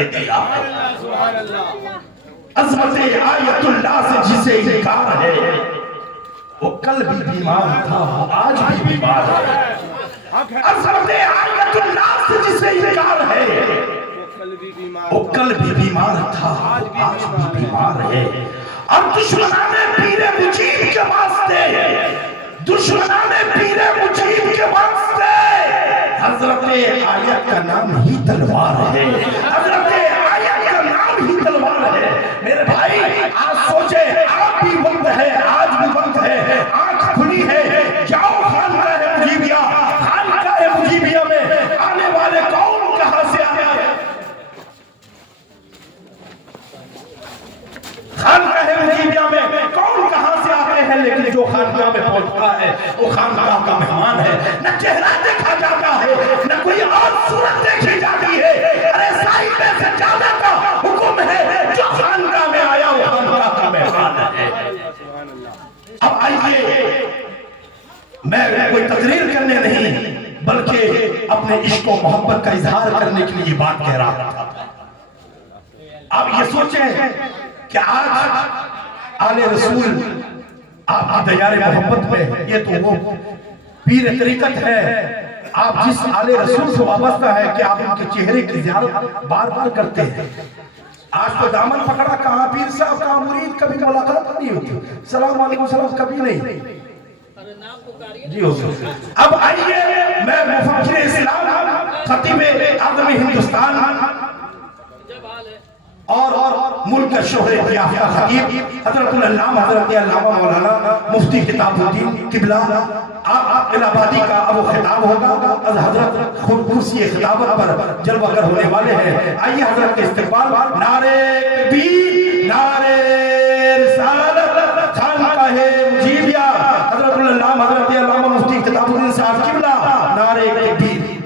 دے دیا عظمت آیت اللہ سے جسے انکار ہے وہ کل بھی بیمار تھا وہ آج بھی بیمار ہے عظمت آیت اللہ سے جسے انکار ہے وہ کل بھی بیمار تھا آج بھی بیمار ہے اور دشمنان پیر مجیب کے واسطے دشمنان پیر مجیب کے واسطے حضرت آیت کا نام ہی تلوار ہے حضرت آیت کا نام ہی تلوار ہے میرے بھائی آج سوچے آپ بھی وقت ہے آج بھی وقت ہے آنکھ کھلی ہے جاؤ خانقاہ مجیبیہ خانقاہ مجیبیہ میں آنے والے کون کہاں سے آئے خانقاہ مجیبیہ میں کون کہاں سے آتے ہیں لیکن جو خانقاہ میں پہنچتا ہے وہ خانقاہ کا مہمان ہے نہ چہرہ دیکھا جاتا ہے نہ کوئی اور صورت دیکھی جاتی ہے ارے صاحب سے زیادہ کا حکم ہے جو خانقاہ میں آیا وہ خانقاہ کا مہمان ہے اب آئیے میں کوئی تقریر کرنے نہیں بلکہ اپنے عشق و محبت کا اظہار کرنے کے لیے بات کہہ رہا تھا آپ یہ سوچیں کہ آج آل رسول آپ کی دیار محبت میں یہ تو وہ پیر طریقت ہے آپ جس آل رسول سے وابستہ ہے کہ آپ ان کے چہرے کی زیارت بار بار کرتے ہیں آج تو دامن پکڑا کہاں پیر صاحب کہاں مرید کبھی ملاقات نہیں ہوتی سلام علیکم سلام کبھی نہیں جی ہو سکتا اب آئیے میں مفکر اسلام خطیب اعظم ہندوستان اور ملک کا شہرت یافتہ خطیب حضرت العلامہ حضرت علامہ مولانا مفتی کتاب الدین قبلہ آپ الہ آبادی کا اب خطاب ہوگا از حضرت خود کرسی خطابت پر جلوہ گر ہونے والے ہیں آئیے حضرت کے استقبال نعرہ تکبیر نعرہ رسالت خانقاہ مجیبیہ حضرت العلامہ حضرت علامہ مفتی کتاب الدین صاحب قبلہ نعرہ تکبیر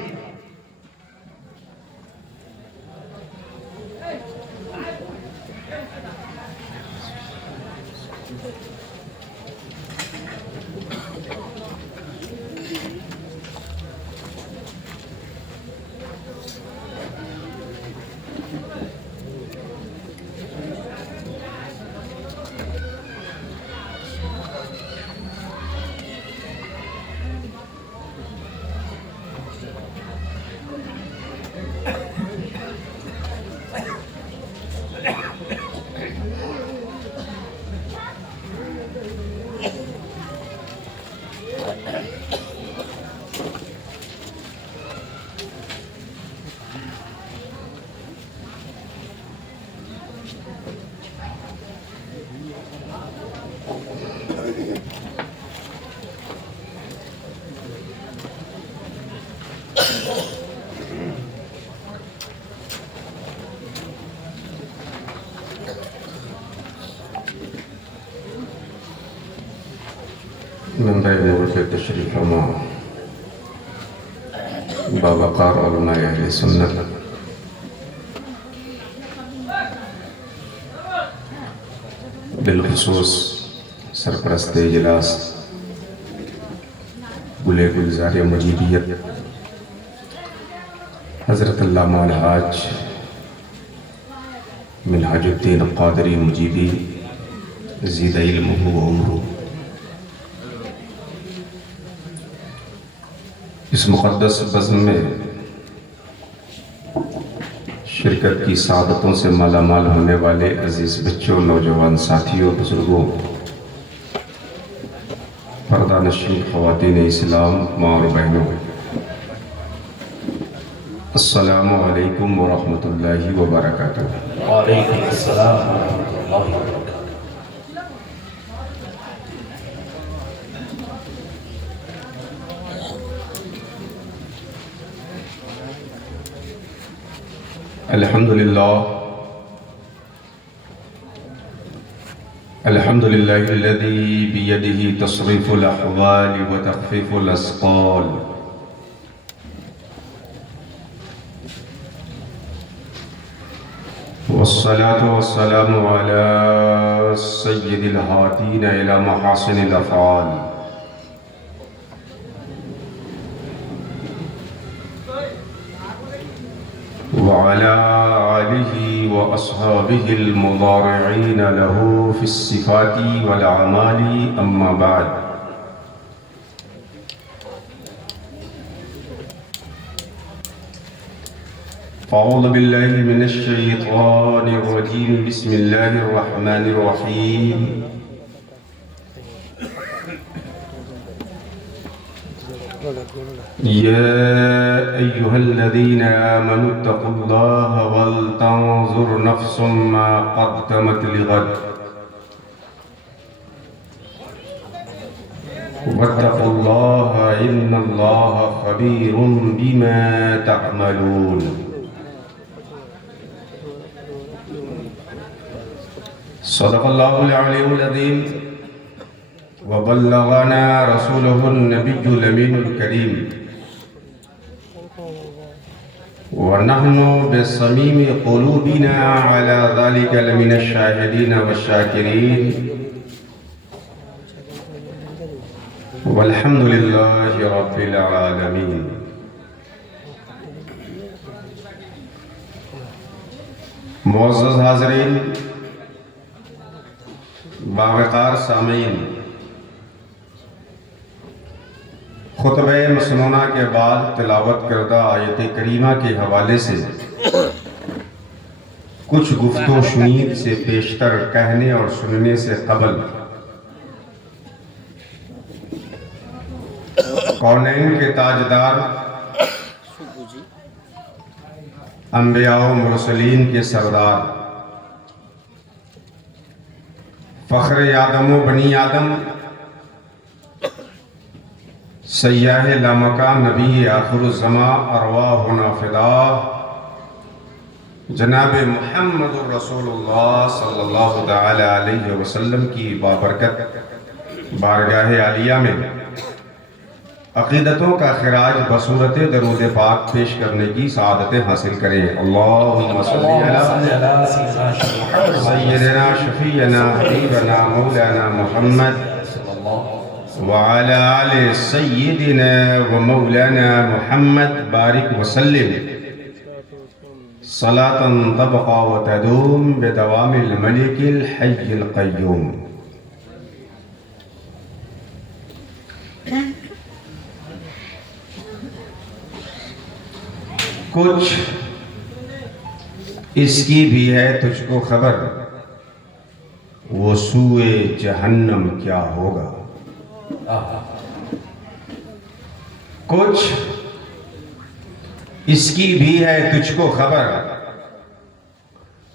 منبع نور کے تشریف فرما باوقار علماء اہل سنت بالخصوص سرپرست اجلاس گلے گلزار مجیبیت حضرت علامہ الحاج منہاج الدین قادری مجیبی زید علمہ و عمرہ اس مقدس بزم میں شرکت کی سعادتوں سے مالا مال ہونے والے عزیز بچوں نوجوان ساتھیوں بزرگوں پردہ نشین خواتین اسلام ماں اور بہنوں السلام علیکم ورحمۃ اللہ وبرکاتہ وعلیکم السلام ورحمۃ اللہ وبرکاتہ الحمد لله الذي بيده تصريف الأحوال وتخفيف الأثقال والصلاة والسلام على سيد الهادين إلى محاسن الأفعال وعلى آله وأصحابه المضارعين له في الصفات والأعمال أما بعد أعوذ بالله من الشيطان الرجيم بسم الله الرحمن الرحيم يا أيها الذين آمنوا اتقوا الله ولتنظر نفس ما قدمت لغد واتقوا الله إن الله خبير بما تعملون صدق الله العلي العظيم وبلغنا رسوله النبي الأمين الكريم ونحن بصميم قلوبنا على ذلك لمن الشاهدين والشاكرين والحمد لله رب العالمين. معزز حاضرین، باوقار سامعین، خطبہ مسنونہ کے بعد تلاوت کردہ آیت کریمہ کے حوالے سے کچھ گفت و شنید سے پیشتر کہنے اور سننے سے قبل کونین کے تاجدار، انبیاء و مرسلین کے سردار، فخر آدم و بنی آدم، سیاح لامکان نبی آخر الزمان ارواحنا فدا، جناب محمد الرسول اللہ صلی اللہ تعالی علیہ وسلم کی بابرکت بارگاہ عالیہ میں عقیدتوں کا خراج بصورت درود پاک پیش کرنے کی سعادتیں حاصل کریں. اللہم صلی علی سیدنا شفیعنا حبیبنا مولانا محمد وعلى آل سيدنا ومولانا محمد بارك وسلم صلاة تبقى وتدوم بدوام الملك الحي القيوم. کچھ اس کی بھی ہے تجھ کو خبر، وہ سوئے جہنم کیا ہوگا. کچھ اس کی بھی ہے تجھ کو خبر،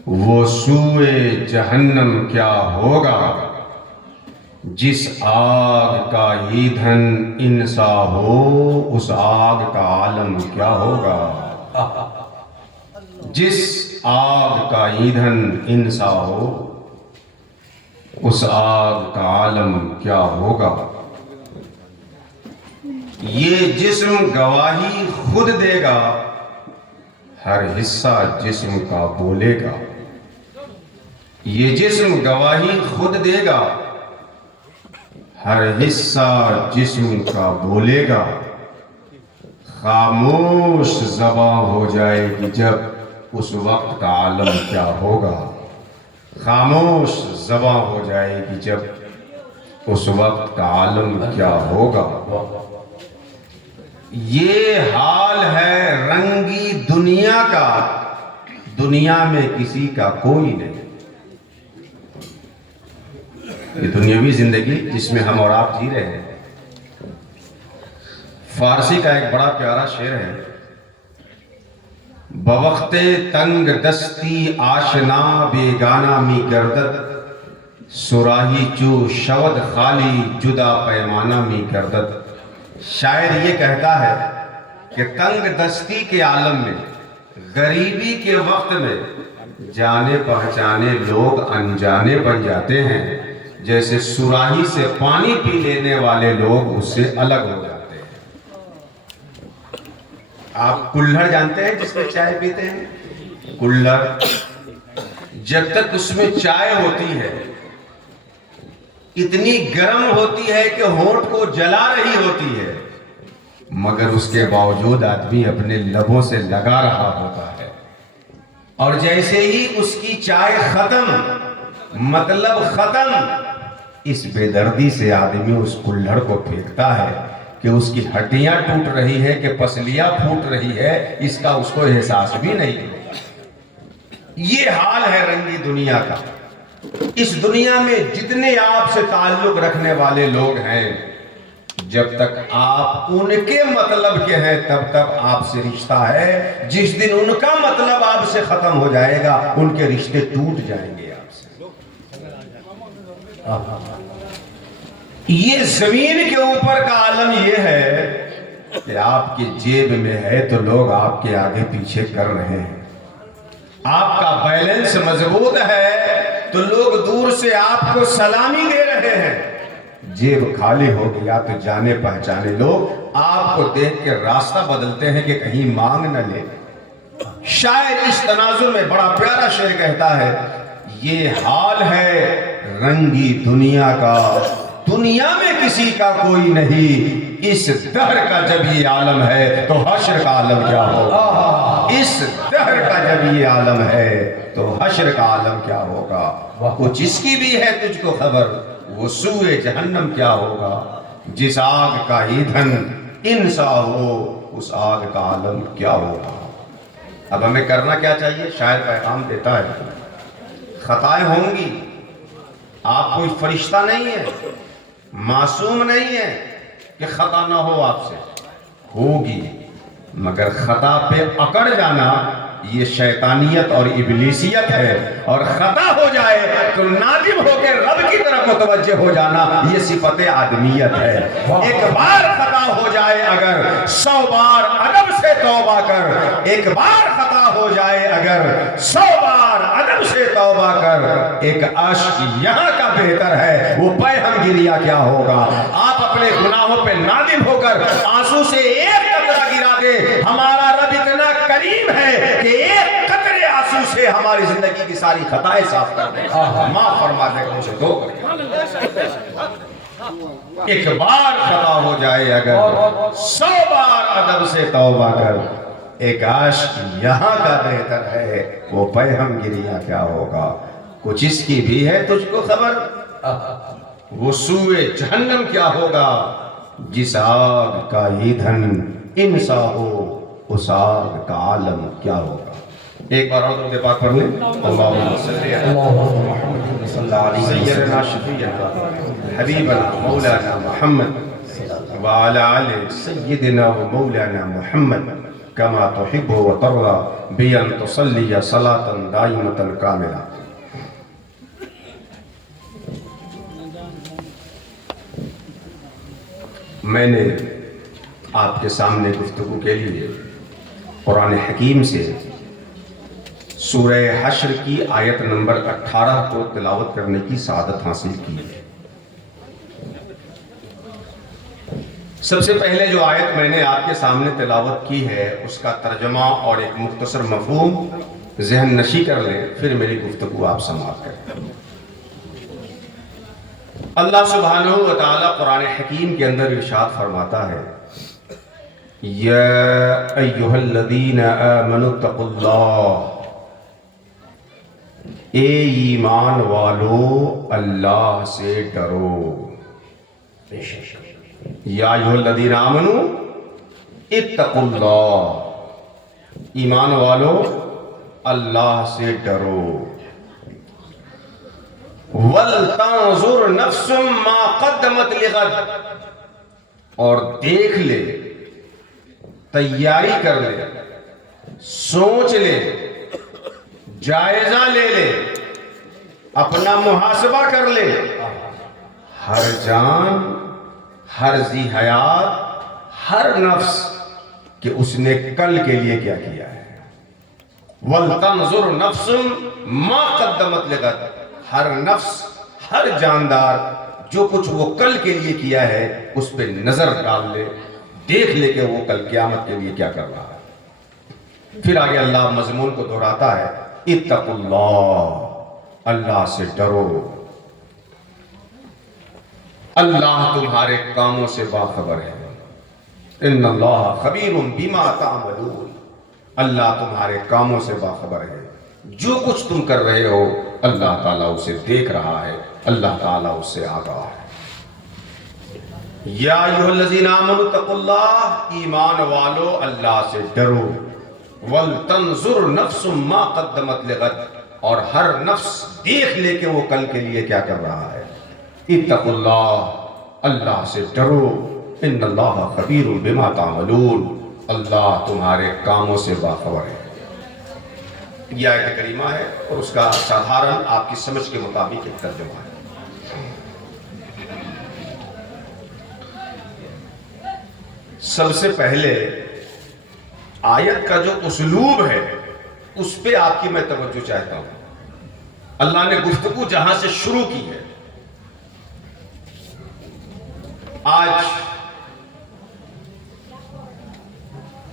وہ سوئے جہنم کیا ہوگا. جس آگ کا ایندھن انسا ہو اس آگ کا عالم کیا ہوگا. جس آگ کا ایندھن انسا ہو اس آگ کا عالم کیا ہوگا. یہ جسم گواہی خود دے گا، ہر حصہ جسم کا بولے گا. یہ جسم گواہی خود دے گا، ہر حصہ جسم کا بولے گا. خاموش زباں ہو جائے گی جب اس وقت کا عالم کیا ہوگا. خاموش زباں ہو جائے گی جب اس وقت کا عالم کیا ہوگا. یہ حال ہے رنگی دنیا کا، دنیا میں کسی کا کوئی نہیں. یہ دنیاوی زندگی جس میں ہم اور آپ جی رہے ہیں. فارسی کا ایک بڑا پیارا شعر ہے: بوقت تنگ دستی آشنا بیگانہ می گردد، سراہی چو شود خالی جدا پیمانہ می گردد. شاعر یہ کہتا ہے کہ تنگ دستی کے عالم میں، غریبی کے وقت میں جانے پہچانے لوگ انجانے بن جاتے ہیں، جیسے سراہی سے پانی پی لینے والے لوگ اس سے الگ ہو جاتے ہیں. آپ کلہڑ جانتے ہیں جس میں چائے پیتے ہیں؟ کلہڑ جب تک اس میں چائے ہوتی ہے اتنی گرم ہوتی ہے کہ ہونٹ کو جلا رہی ہوتی ہے، مگر اس کے باوجود آدمی اپنے لبوں سے لگا رہا ہوتا ہے. اور جیسے ہی اس کی چائے ختم، مطلب ختم، اس بے دردی سے آدمی اس کلہڑ کو پھینکتا ہے کہ اس کی ہڈیاں ٹوٹ رہی ہے کہ پسلیاں پھوٹ رہی ہے، اس کا اس کو احساس بھی نہیں۔ یہ حال ہے رنگی دنیا کا۔ اس دنیا میں جتنے آپ سے تعلق رکھنے والے لوگ ہیں، جب تک آپ ان کے مطلب کے ہیں تب تک آپ سے رشتہ ہے۔ جس دن ان کا مطلب آپ سے ختم ہو جائے گا، ان کے رشتے ٹوٹ جائیں گے آپ سے۔ یہ زمین کے اوپر کا عالم یہ ہے کہ آپ کی جیب میں ہے تو لوگ آپ کے آگے پیچھے کر رہے ہیں، آپ کا بیلنس مضبوط ہے تو لوگ دور سے آپ کو سلامی دے رہے ہیں۔ جیب خالی ہو گیا تو جانے پہچانے لوگ آپ کو دیکھ کے راستہ بدلتے ہیں کہ کہیں مانگ نہ لے۔ شاعر اس تناظر میں بڑا پیارا شعر کہتا ہے، یہ حال ہے رنگی دنیا کا، دنیا میں کسی کا کوئی نہیں، اس دہر کا جب یہ عالم ہے تو حشر کا عالم کیا ہوگا۔ اس دہر کا جب یہ عالم ہے تو حشر کا عالم کیا ہوگا۔ وہ جس کی بھی ہے تجھ کو خبر، وہ سوئے جہنم کیا ہوگا۔ جس آگ کا ایندھن انسا ہو، اس آگ کا عالم کیا ہوگا۔ اب ہمیں کرنا کیا چاہیے؟ شاعر پیغام دیتا ہے، خطائیں ہوں گی، آپ کوئی فرشتہ نہیں ہے، معصوم نہیں ہے کہ خطا نہ ہو آپ سے، ہوگی، مگر خطا پہ اکڑ جانا یہ شیطانیت اور ابلیسیت ہے، اور خطا ہو جائے تو نادم ہو کے رب کی طرف متوجہ ہو جانا یہ صفت آدمیت ہے۔ ایک بار خطا ہو جائے اگر 100 بار ادب سے توبہ کر، ایک بار خطا ہو جائے اگر 100 بار ادب سے توبہ کر، ایک عشق یہاں کا بہتر ہے، وہ پے ہم گریا کیا ہوگا۔ آپ اپنے گناہوں پہ نادم ہو کر آنسو سے ایک قطرہ گرا دے، ہمارا رب اتنا کریم ہے کہ ایک قطرے آنسو سے ہماری زندگی کی ساری خطائیں صاف کر دے، معاف فرما دے، مجھے دو کر۔ ایک بار خطا ہو جائے اگر 100 بار ادب سے توبہ کر، ایک عشق یہاں کا بہتر ہے، وہ پے ہم گریا کیا ہوگا۔ کچھ اس کی بھی ہے تجھ کو خبر، وہ سوئے جہنم کیا ہوگا۔ جس آگ کا ایندھن انسا ہو، اس آگ کا عالم کیا ہوگا۔ ایک بار اور درود پاک پڑھ لیں، اللہم صلی علی محمد صلی اللہ علیہ سیدنا شفیعنا حبیبنا مولانا محمد وعلی آل سیدنا و مولانا محمد کما تحب و ترضى بأن تصلی صلاة دائمة کاملہ۔ میں نے آپ کے سامنے گفتگو کے لیے قرآن حکیم سے سورہ حشر کی آیت نمبر 18 کو تلاوت کرنے کی سعادت حاصل کی ہے۔ سب سے پہلے جو آیت میں نے آپ کے سامنے تلاوت کی ہے اس کا ترجمہ اور ایک مختصر مفہوم ذہن نشی کر لیں، پھر میری گفتگو آپ سماعت کریں۔ اللہ سبحانہ و تعالی قرآن حکیم کے اندر ارشاد فرماتا ہے، یا ایہا الذین آمنوا اتقوا اللہ، اے ایمان والو اللہ سے ڈرو۔ یا ایہا الذین آمنوا اتقوا اللہ، ایمان والو اللہ سے ڈرو۔ وَلْتَنْظُرْ نَفْسٌ مَا قَدَّمَتْ لِغَدٍ، اور دیکھ لے، تیاری کر لے، سوچ لے، جائزہ لے لے، اپنا محاسبہ کر لے، ہر جان، ہر ذی حیات، ہر نفس کہ اس نے کل کے لیے کیا کیا ہے۔ وَلْتَنْظُرْ نَفْسٌ مَا قَدَّمَتْ لِغَدٍ، ہر نفس، ہر جاندار جو کچھ وہ کل کے لیے کیا ہے اس پہ نظر ڈال لے، دیکھ لے کہ وہ کل قیامت کے لیے کیا کر رہا ہے۔ پھر آگے اللہ مضمون کو دہراتا ہے، اتقوا اللہ، اللہ سے ڈرو، اللہ تمہارے کاموں سے باخبر ہے۔ ان اللہ خبیر بما تعملون، اللہ تمہارے کاموں سے باخبر ہے۔ جو کچھ تم کر رہے ہو اللہ تعالیٰ اسے دیکھ رہا ہے، اللہ تعالیٰ اس سے آگاہ ہے۔ یا ایھا الذین آمنوا اتقوا اللہ، ایمان والو اللہ سے ڈرو، ولتنظر نفس ما قدمت لغد، اور ہر نفس دیکھ لے کہ وہ کل کے لیے کیا کر رہا ہے۔ اتقوا اللہ، اللہ سے ڈرو، ان اللہ خبیر بما تعملون، اللہ تمہارے کاموں سے باخبر ہے۔ یہ آیت کریمہ ہے اور اس کا سادھارن آپ کی سمجھ کے مطابق ایک ترجمہ ہے۔ سب سے پہلے آیت کا جو اسلوب ہے اس پہ آپ کی میں توجہ چاہتا ہوں۔ اللہ نے گفتگو جہاں سے شروع کی ہے، آج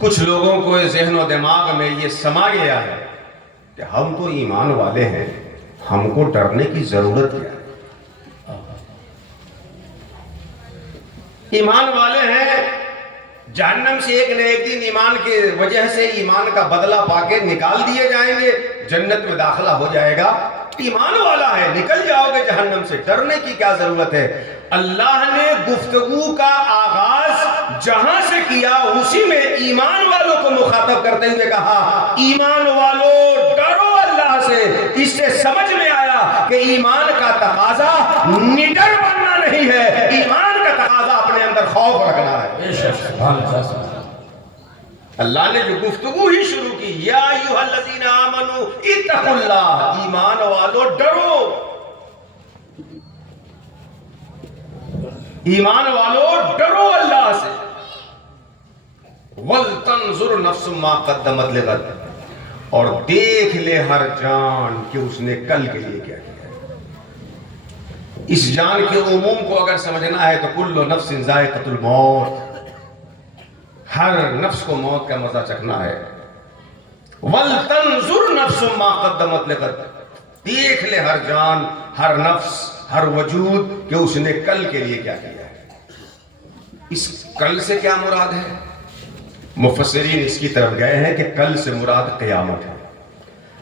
کچھ لوگوں کو ذہن و دماغ میں یہ سما گیا ہے کہ ہم تو ایمان والے ہیں، ہم کو ڈرنے کی ضرورت کیا ہے؟ ایمان والے ہیں، جہنم سے ایک نہ ایک دن ایمان کی وجہ سے ایمان کا بدلہ پا کے نکال دیے جائیں گے، جنت میں داخلہ ہو جائے گا۔ ایمان والا ہے، نکل جاؤ گے جہنم سے، ڈرنے کی کیا ضرورت ہے؟ اللہ نے گفتگو کا آغاز جہاں سے کیا اسی میں ایمان والوں کو مخاطب کرتے ہوئے کہا ایمان والوں ڈرو اللہ سے۔ اس سے سمجھ میں آیا کہ ایمان کا تقاضا نڈر بننا نہیں ہے، ایمان کا تقاضا اپنے اندر خوف رکھنا ہے۔ اللہ نے جو گفتگو ہی شروع کی، یا ایھا الذین آمنوا اتقوا اللہ، ایمان والو ڈرو، ایمان والو ڈرو اللہ سے، وَلْتَنْظُرْ نَفْسٌ مَا قَدَّمَتْ لِغَدٍ، اور دیکھ لے ہر جان کہ اس نے کل کے لیے کیا کیا ہے۔ اس جان کے عموم کو اگر سمجھنا ہے تو کل نفس ذائقۃ الموت، ہر نفس کو موت کا مزہ چکھنا ہے۔ وَلْتَنْظُرْ نَفْسٌ مَا قَدَّمَتْ لِغَدٍ، دیکھ لے ہر جان، ہر نفس، ہر وجود کہ اس نے کل کے لیے کیا کیا ہے۔ اس کل سے کیا مراد ہے؟ مفسرین اس کی طرف گئے ہیں کہ کل سے مراد قیامت ہے۔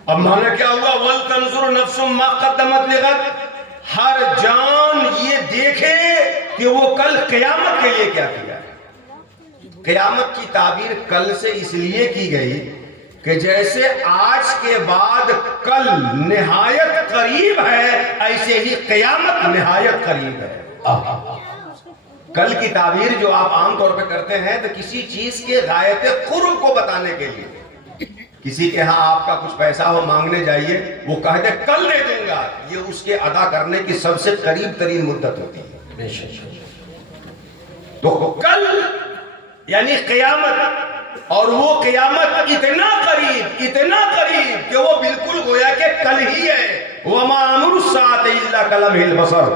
اب معنی کیا ہوا؟ وَلْتَنْظُرْ نَفْسٌ مَا قَدَّمَتْ لِغَدٍ، ہر جان یہ دیکھے کہ وہ کل قیامت کے لیے کیا کیا ہے۔ قیامت کی تعبیر کل سے اس لیے کی گئی کہ جیسے آج کے بعد کل نہایت قریب ہے، ایسے ہی قیامت نہایت قریب ہے۔ کل کی تعبیر جو آپ عام طور پہ کرتے ہیں تو کسی چیز کے غایت قرب کو بتانے کے لیے، کسی کے ہاں آپ کا کچھ پیسہ ہو مانگنے جائیے، وہ کہہ دے کل دے دوں گا، یہ اس کے ادا کرنے کی سب سے قریب ترین مدت ہوتی ہے۔ تو کل یعنی قیامت، اور وہ قیامت اتنا قریب کہ وہ بالکل گویا کہ کل ہی ہے۔ وَمَا أَمْرُ السَّاعَةِ إِلَّا كَلَمْحِ الْبَصَرِ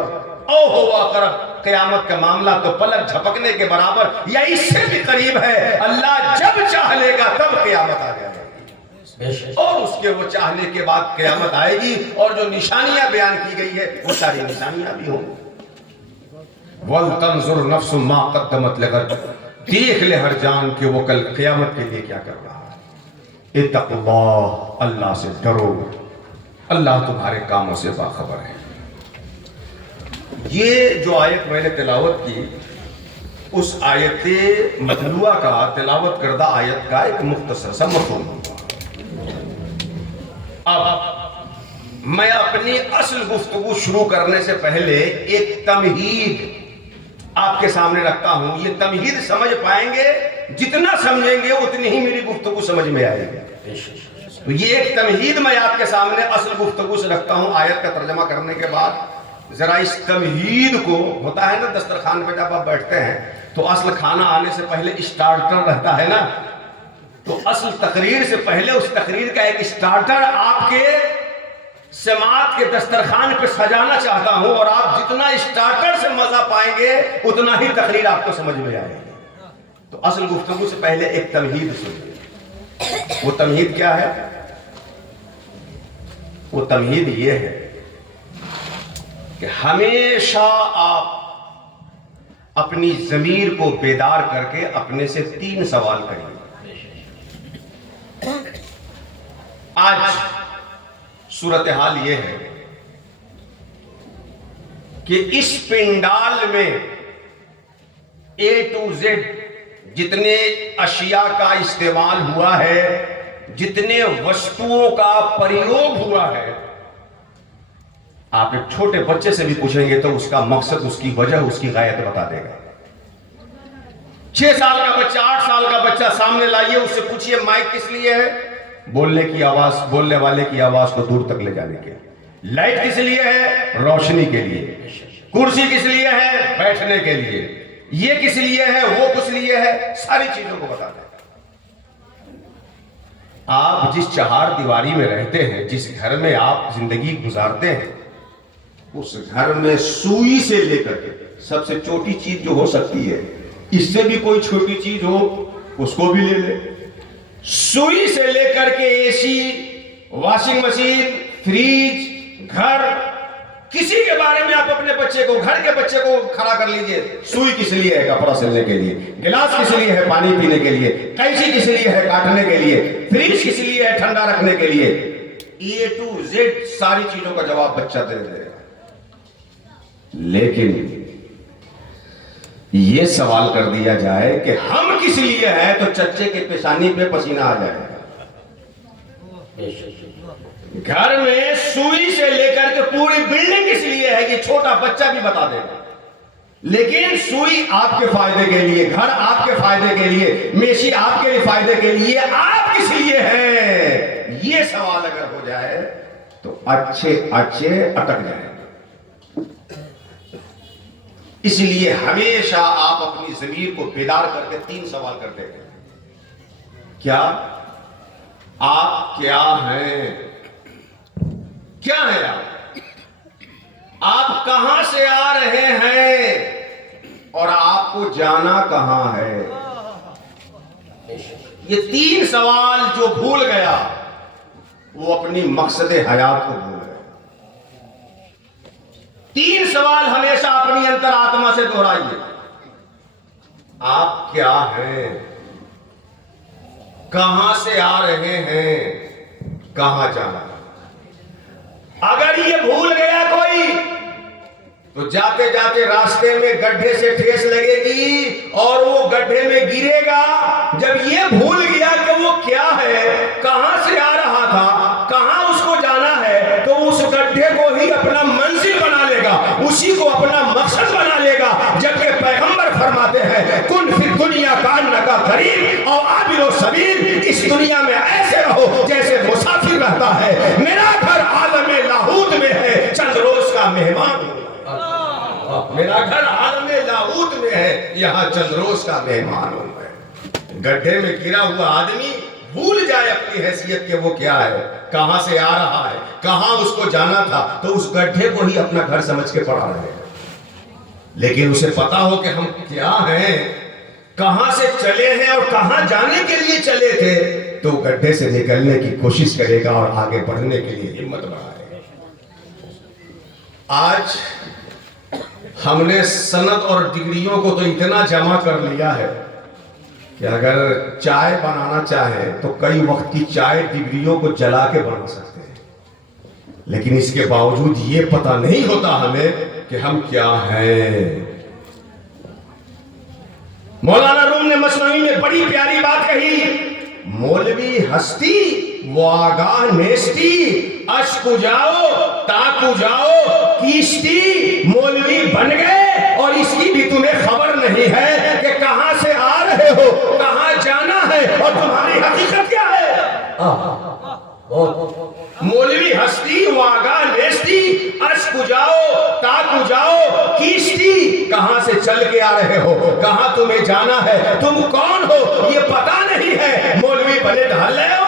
أَوْ هُوَ أَقْرَبُ، قیامت کا معاملہ تو پلک جھپکنے کے برابر یا اس سے بھی قریب ہے۔ اللہ جب چاہ لے گا تب قیامت آ جائے گی، اور اس کے وہ چاہنے کے بعد قیامت آئے گی، اور جو نشانیاں بیان کی گئی ہے وہ ساری نشانیاں بھی ہوں گی۔ وَلْتَنْظُرْ نَفْسٌ مَا قَدَّمَتْ لِغَدٍ، دیکھ لے ہر جان کہ وہ کل قیامت کے لیے کیا کر رہا ہے۔ اتقوا اللہ، اللہ سے ڈرو، اللہ تمہارے کاموں سے باخبر ہے۔ یہ جو آیت میں نے تلاوت کی، اس آیت مطلوعہ کا تلاوت کردہ آیت کا ایک مختصر سا مفہوم ہوگا۔ اب میں اپنی اصل گفتگو شروع کرنے سے پہلے ایک تمہید آپ کے سامنے رکھتا ہوں۔ یہ تمہید سمجھ پائیں گے، جتنا سمجھیں گے اتنی ہی میری گفتگو سمجھ میں آئے گی۔ تو یہ ایک تمہید میں آپ کے سامنے اصل گفتگو سے رکھتا ہوں آیت کا ترجمہ کرنے کے بعد۔ ذرا اس تمہید کو، ہوتا ہے نا دسترخوان پہ جب آپ بیٹھتے ہیں تو اصل کھانا آنے سے پہلے اسٹارٹر رہتا ہے نا، تو اصل تقریر سے پہلے اس تقریر کا ایک اسٹارٹر آپ کے سماعت کے دسترخوان پہ سجانا چاہتا ہوں، اور آپ جتنا اسٹارٹر سے مزہ پائیں گے اتنا ہی تقریر آپ کو سمجھ میں آئے گی۔ تو اصل گفتگو سے پہلے ایک تمہید سنیے۔ وہ تمہید کیا ہے؟ وہ تمہید یہ ہے کہ ہمیشہ آپ اپنی ضمیر کو بیدار کر کے اپنے سے 3 سوال کریے۔ آج صورتحال یہ ہے کہ اس پنڈال میں A to Z جتنے اشیاء کا استعمال ہوا ہے، جتنے وستوؤں کا پریوگ ہوا ہے، آپ ایک چھوٹے بچے سے بھی پوچھیں گے تو اس کا مقصد، اس کی وجہ، اس کی غایت بتا دے گا۔ 6 سال کا بچہ، 8 سال کا بچہ سامنے لائیے، اس سے پوچھئے مائک کس لیے ہے؟ بولنے کی آواز، بولنے والے کی آواز کو دور تک لے جانے کے لیے۔ لائٹ کس لیے ہے؟ روشنی کے لیے۔ کرسی کس لیے ہے؟ بیٹھنے کے لیے۔ یہ کس لیے ہے؟ وہ کس لیے ہے؟ ساری چیزوں کو بتا دیں۔ آپ جس چہار دیواری میں رہتے ہیں، جس گھر میں آپ زندگی گزارتے ہیں، اس گھر میں سوئی سے لے کر کے سب سے چھوٹی چیز جو ہو سکتی ہے، اس سے بھی کوئی چھوٹی چیز ہو اس کو بھی لے لے، سوئی سے لے کر کے اے سی، واشنگ مشین، فریج، گھر، کسی کے بارے میں آپ اپنے بچے کو، گھر کے بچے کو کھڑا کر لیجئے۔ سوئی کس لیے ہے؟ کپڑا سلنے کے لیے۔ گلاس کس لیے ہے؟ پانی پینے کے لیے۔ قینچی کس لیے ہے؟ کاٹنے کے لیے۔ فریج کس لیے ہے؟ ٹھنڈا رکھنے کے لیے۔ A to Z ساری چیزوں کا جواب بچہ دے دے گا۔ لیکن یہ سوال کر دیا جائے کہ ہم کس لیے ہیں، تو چچے کے پیشانی پہ پسینہ آ جائے گا۔ گھر میں سوئی سے لے کر کے پوری بلڈنگ کس لیے ہے، یہ چھوٹا بچہ بھی بتا دے گا۔ لیکن سوئی آپ کے فائدے کے لیے، گھر آپ کے فائدے کے لیے، میشی آپ کے فائدے کے لیے، آپ کس لیے ہیں، یہ سوال اگر ہو جائے تو اچھے اٹک جائیں۔ اس لیے ہمیشہ آپ اپنی ضمیر کو بیدار کر کے 3 سوال کرتے ہیں۔ کیا؟ آپ کیا ہیں؟ کیا ہے آپ؟ آپ کہاں سے آ رہے ہیں اور آپ کو جانا کہاں ہے؟ یہ 3 سوال جو بھول گیا وہ اپنی مقصد حیات کو بھول گیا۔ 3 سوال ہمیشہ اپنی انتر آتما سے دہرائیے۔ آپ کیا ہیں؟ کہاں سے آ رہے ہیں؟ کہاں جانا؟ اگر یہ بھول گیا کوئی تو جاتے جاتے راستے میں گڈھے سے ٹھیس لگے گی اور وہ گڈھے میں گرے گا۔ جب یہ بھول گیا کہ وہ کیا ہے، کہاں سے آ رہا تھا، کہاں اس کو جانا ہے، تو اس گڈھے کو ہی اپنا منزل بنا لے گا، اسی کو اپنا مقصد بنا لے گا۔ جبکہ پیغمبر فرماتے ہیں کن فی الدنیا کانک غریب او عابر السبیل، اس دنیا میں ایسے رہو جیسے مسافر رہتا ہے۔ میرا گھر عالم لاہوت میں ہے، چند روز کا مہمان ہوں۔ میرا گھر عالم لاہوت میں ہے، یہاں چند روز کا مہمان ہوں میں۔ گڈھے میں گرا ہوا آدمی بھول جائے اپنی حیثیت کہ وہ کیا ہے، کہاں سے آ رہا ہے، کہاں اس کو جانا تھا، تو اس گڈھے کو ہی اپنا گھر سمجھ کے پڑا رہے گا۔ لیکن اسے پتا ہو کہ ہم کیا ہیں، کہاں سے چلے ہیں اور کہاں جانے کے لیے چلے تھے، تو گڈھے سے نکلنے کی کوشش کرے گا اور آگے بڑھنے کے لیے ہمت بڑھائے گا۔ آج ہم نے سند اور ڈگریوں کو تو اتنا جمع کر لیا ہے کہ اگر چائے بنانا چاہے تو کئی وقت کی چائے ڈگریوں کو جلا کے بنا سکتے ہیں، لیکن اس کے باوجود یہ پتہ نہیں ہوتا ہمیں کہ ہم کیا ہیں۔ مولانا روم نے مثنوی میں بڑی پیاری بات کہی، مولوی ہستی وہ آگاہ نیستی، اشک جاؤ تاکو جاؤ کیشتی، مولوی بن گئے اور اس کی بھی تمہیں خبر نہیں ہے کہ کہاں سے آ رہے ہو، کہاں جانا ہے اور تمہاری حقیقت کیا ہے۔ مولوی ہستی وہ آگاہ نیستی، اشک جاؤ تاکو جاؤ کیشتی، کہاں سے چل کے آ رہے ہو، کہاں تمہیں جانا ہے، تم کون ہو یہ پتا نہیں ہے، مولوی بنے ڈھل رہے ہو۔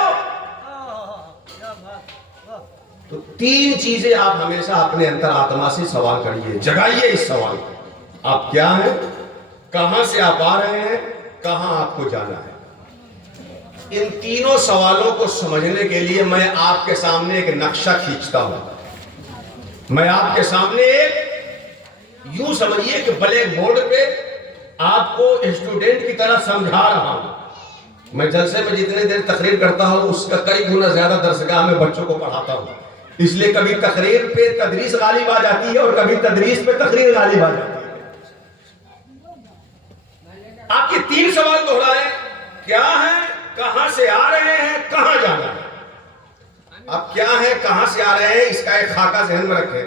تو 3 چیزیں آپ ہمیشہ اپنے انتر آتما سے سوال کریے، جگائیے اس سوال کو۔ آپ کیا ہیں، کہاں سے آپ آ رہے ہیں، کہاں آپ کو جانا ہے۔ ان تینوں سوالوں کو سمجھنے کے لیے میں آپ کے سامنے ایک نقشہ کھینچتا ہوں۔ میں آپ کے سامنے یوں سمجھیے کہ بلیک بورڈ پہ آپ کو اسٹوڈنٹ کی طرح سمجھا رہا ہوں۔ میں جلسے میں جتنے دیر تقریر کرتا ہوں اس کا کئی گنا زیادہ درسگاہ میں بچوں کو پڑھاتا ہوں۔ اس لیے کبھی تقریر پہ تدریس غالب آ جاتی ہے اور کبھی تدریس پہ تقریر غالب آ جاتی ہے۔ آپ یہ 3 سوال دہرائیں، کیا ہے، کہاں سے آ رہے ہیں، کہاں جانا ہے۔ آپ کیا ہیں، کہاں سے آ رہے ہیں، اس کا ایک خاکہ ذہن میں رکھیں۔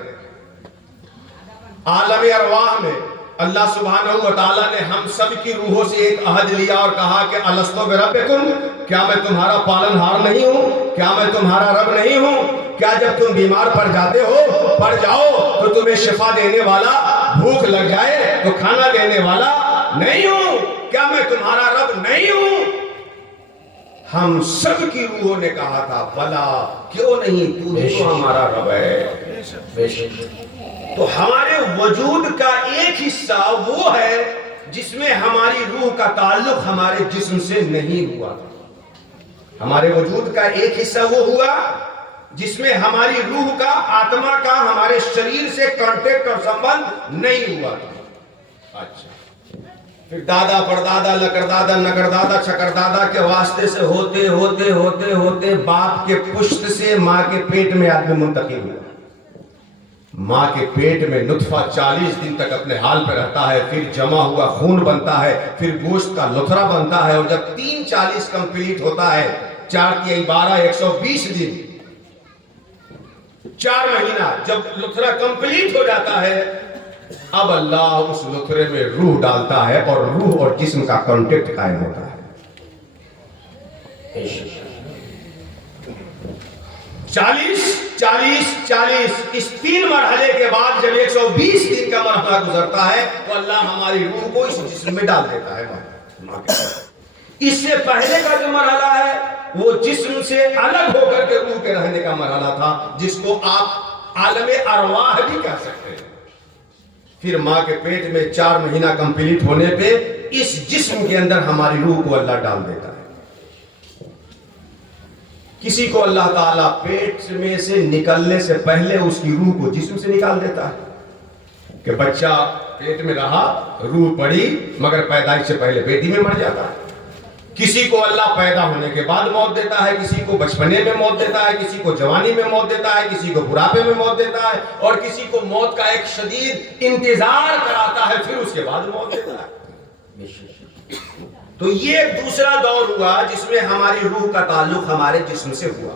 عالم ارواح میں اللہ سبحانہ و تعالیٰ نے ہم سب کی روحوں سے ایک عہد لیا اور کہا کہ الستو بربکم، کیا میں تمہارا پالن ہار نہیں ہوں، کیا میں تمہارا رب نہیں ہوں، کیا جب تم بیمار پڑ جاتے ہو، پڑ جاؤ تو تمہیں شفا دینے والا، بھوک لگ جائے تو کھانا دینے والا نہیں ہوں، کیا میں تمہارا رب نہیں ہوں۔ ہم سب کی روحوں نے کہا تھا بلا، کیوں نہیں، تو ہی تو ہمارا رب ہے۔ تو ہمارے وجود کا ایک حصہ وہ ہے جس میں ہماری روح کا تعلق ہمارے جسم سے نہیں ہوا۔ ہمارے وجود کا ایک حصہ وہ ہوا جس میں ہماری روح کا، آتما کا ہمارے شریر سے کانٹیکٹ اور سمبند نہیں ہوا۔ اچھا، پھر دادا، پردادا، لکردادا، نگردادا، چکردادا کے واسطے سے ہوتے ہوتے ہوتے ہوتے باپ کے پشت سے ماں کے پیٹ میں آدمی منتقل ہوا۔ ماں کے پیٹ میں نطفہ 40 دن تک اپنے حال پہ رہتا ہے، پھر جمع ہوا خون بنتا ہے، پھر گوشت کا لتھڑا بنتا ہے، اور جب 3:40 کمپلیٹ ہوتا ہے، 4 × 12 120 دن، 4 مہینہ جب لتھڑا کمپلیٹ ہو جاتا ہے، اب اللہ اس لتھڑے میں روح ڈالتا ہے اور روح اور جسم کا کانٹیکٹ قائم ہوتا ہے۔ 40 اس 3 مرحلے کے بعد جب 120 دن کا مرحلہ گزرتا ہے تو اللہ ہماری روح کو اس جسم میں ڈال دیتا ہے۔ اس سے پہلے کا جو مرحلہ ہے وہ جسم سے الگ ہو کر کے روح کے رہنے کا مرحلہ تھا، جس کو آپ عالم ارواح بھی کہہ سکتے ہیں۔ پھر ماں کے پیٹ میں 4 مہینہ کمپلیٹ ہونے پہ اس جسم کے اندر ہماری روح کو اللہ ڈال دیتا ہے۔ کسی کو اللہ تعالیٰ پیٹ میں سے نکلنے سے پہلے اس کی روح کو جسم سے نکال دیتا ہے کہ بچہ پیٹ میں رہا، روح پڑی، مگر پیدائش سے پہلے پیٹ ہی میں مر جاتا ہے۔ کسی کو اللہ پیدا ہونے کے بعد موت دیتا ہے، کسی کو بچپنے میں موت دیتا ہے، کسی کو جوانی میں موت دیتا ہے، کسی کو بڑھاپے میں موت دیتا ہے، اور کسی کو موت کا ایک شدید انتظار کراتا ہے، پھر اس کے بعد موت دیتا ہے۔ تو یہ ایک دوسرا دور ہوا جس میں ہماری روح کا تعلق ہمارے جسم سے ہوا۔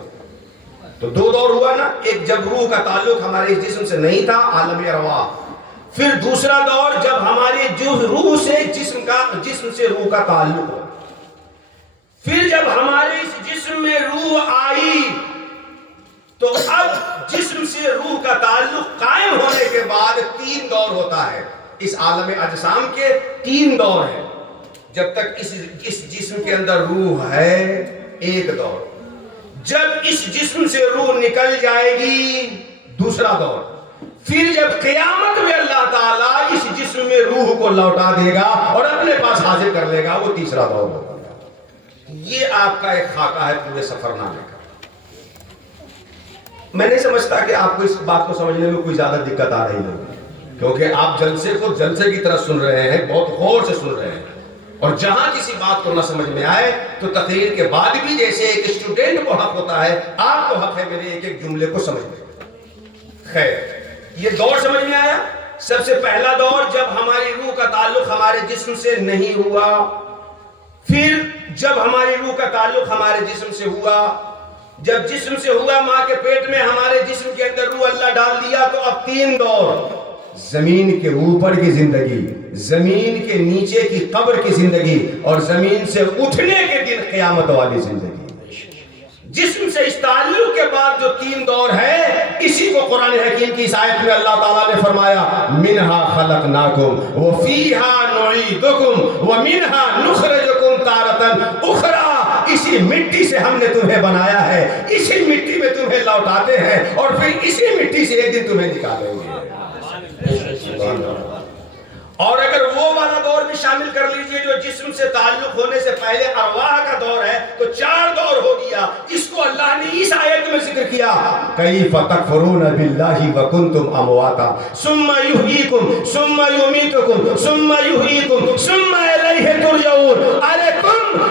تو 2 دور ہوا نا، ایک جب روح کا تعلق ہمارے جسم سے نہیں تھا، عالم ارواح، پھر دوسرا دور جب ہماری روح سے جسم سے روح کا تعلق ہوا، پھر جب ہمارے اس جسم میں روح آئی تو اب جسم سے روح کا تعلق قائم ہونے کے بعد 3 دور ہوتا ہے۔ اس عالم اجسام کے 3 دور ہیں۔ جب تک اس جسم کے اندر روح ہے، ایک دور، جب اس جسم سے روح نکل جائے گی، دوسرا دور، پھر جب قیامت میں اللہ تعالیٰ اس جسم میں روح کو لوٹا دے گا اور اپنے پاس حاضر کر لے گا، وہ تیسرا دور ہوگا۔ یہ آپ کا ایک خاکہ ہے پورے سفر نامے کا۔ میں نہیں سمجھتا کہ آپ کو اس بات کو سمجھنے میں کوئی زیادہ دقت آ رہی ہوگی، کیونکہ آپ جلسے کو جلسے کی طرح سن رہے ہیں، بہت غور سے سن رہے ہیں، اور جہاں کسی بات کو نہ سمجھ میں آئے تو تقریر کے بعد بھی جیسے ایک اسٹوڈنٹ کو حق ہوتا ہے، آپ کو حق ہے میرے ایک ایک جملے کو سمجھنے۔ خیر، یہ دور سمجھ میں آیا؟ سب سے پہلا دور جب ہماری روح کا تعلق ہمارے جسم سے نہیں ہوا، پھر جب ہماری روح کا تعلق ہمارے جسم سے ہوا، جب جسم سے ہوا، ماں کے پیٹ میں ہمارے جسم کے اندر روح اللہ ڈال دیا، تو اب 3 دور، زمین کے اوپر کی زندگی، زمین کے نیچے کی قبر کی زندگی، اور زمین سے اٹھنے کے دن قیامت والی زندگی۔ جسم سے اس تعلق کے بعد جو 3 دور ہے، اسی کو قرآن حکیم کی اس آیت میں اللہ تعالیٰ نے فرمایا منہا خلقناکم وفیہا نعیدکم ومنہا نخرجکم تارۃ اخری، اسی مٹی سے ہم نے تمہیں بنایا ہے، اسی مٹی میں تمہیں لوٹاتے ہیں، اور پھر اسی مٹی سے ایک دن تمہیں نکالیں گے۔ اور اگر وہ والا دور بھی شامل کر لیجئے جو جسم سے تعلق ہونے سے پہلے ارواح کا دور ہے، تو 4 دور ہو گیا۔ اس کو اللہ نے اس آیت میں ذکر کیا، کیف تکفرون باللہ وکنتم امواتا ثم یحییکم ثم یمیتکم ثم یحییکم ثم الیہ ترجعون۔ ارے تم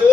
2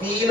3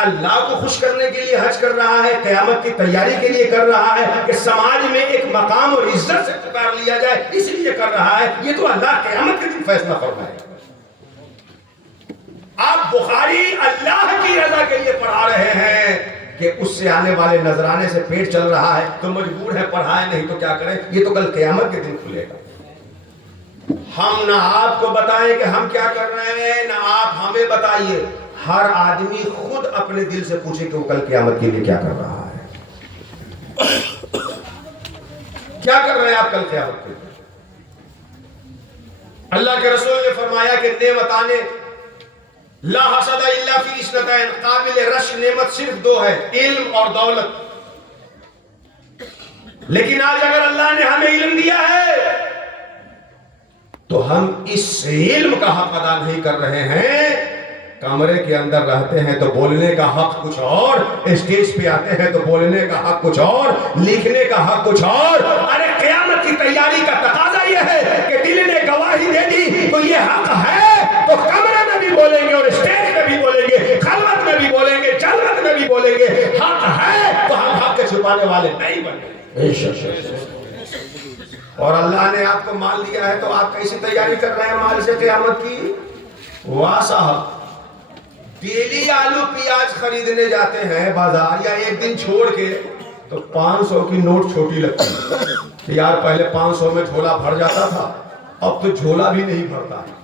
اللہ کو خوش کرنے کے لیے حج کر رہا ہے، قیامت کی تیاری کے لیے کر رہا ہے کہ سماج میں ایک مقام اور عزت سے پکار لیا جائے، اس لیے کر رہا ہے، یہ تو اللہ قیامت کے دن فیصلہ فرمائے گا۔ آپ بخاری اللہ کی رضا کے لیے پڑھا رہے ہیں کہ اس سے آنے والے نذرانے سے پیٹ چل رہا ہے تو مجبور ہے پڑھائے، نہیں تو کیا کریں، یہ تو کل قیامت کے دن کھلے گا۔ ہم نہ آپ کو بتائیں کہ ہم کیا کر رہے ہیں، نہ آپ ہمیں بتائیے، ہر آدمی خود اپنے دل سے پوچھے کہ وہ کل قیامت کے لیے کیا کر رہا ہے، کیا کر رہے ہیں آپ کل قیامت کے لیے۔ اللہ کے رسول نے فرمایا کہ نعمتانے لا حسد الا فی اثنتین، قابل رش نعمت صرف دو ہے، علم اور دولت۔ لیکن آج اگر اللہ نے ہمیں علم دیا ہے تو ہم اس علم کا حق ادا نہیں کر رہے ہیں۔ کمرے کے اندر رہتے ہیں تو بولنے کا حق کچھ اور، اسٹیج پہ آتے ہیں تو بولنے کا حق کچھ اور، لکھنے کا حق کچھ اور۔ ارے قیامت کی تیاری کا تقاضا یہ ہے کہ دل نے گواہی دے دی تو یہ حق ہے تو کمرے میں بھی بولیں گے اور اسٹیج پہ بھی بولیں گے، خلوت میں بھی بولیں گے، جلوت میں بھی بولیں گے، حق ہے تو ہم حق کے چھپانے والے نہیں بنیں۔ اور اللہ نے آپ کو مال دیا ہے تو آپ کیسی تیاری کر رہے ہیں مال سے قیامت کی؟ واہ صاحب، ڈیلی آلو پیاز خریدنے جاتے ہیں بازار، یا ایک دن چھوڑ کے تو 500 کی نوٹ چھوٹی لگتی ہے کہ یار پہلے 500 میں جھولا بھر جاتا تھا، اب تو جھولا بھی نہیں بھرتا ہے۔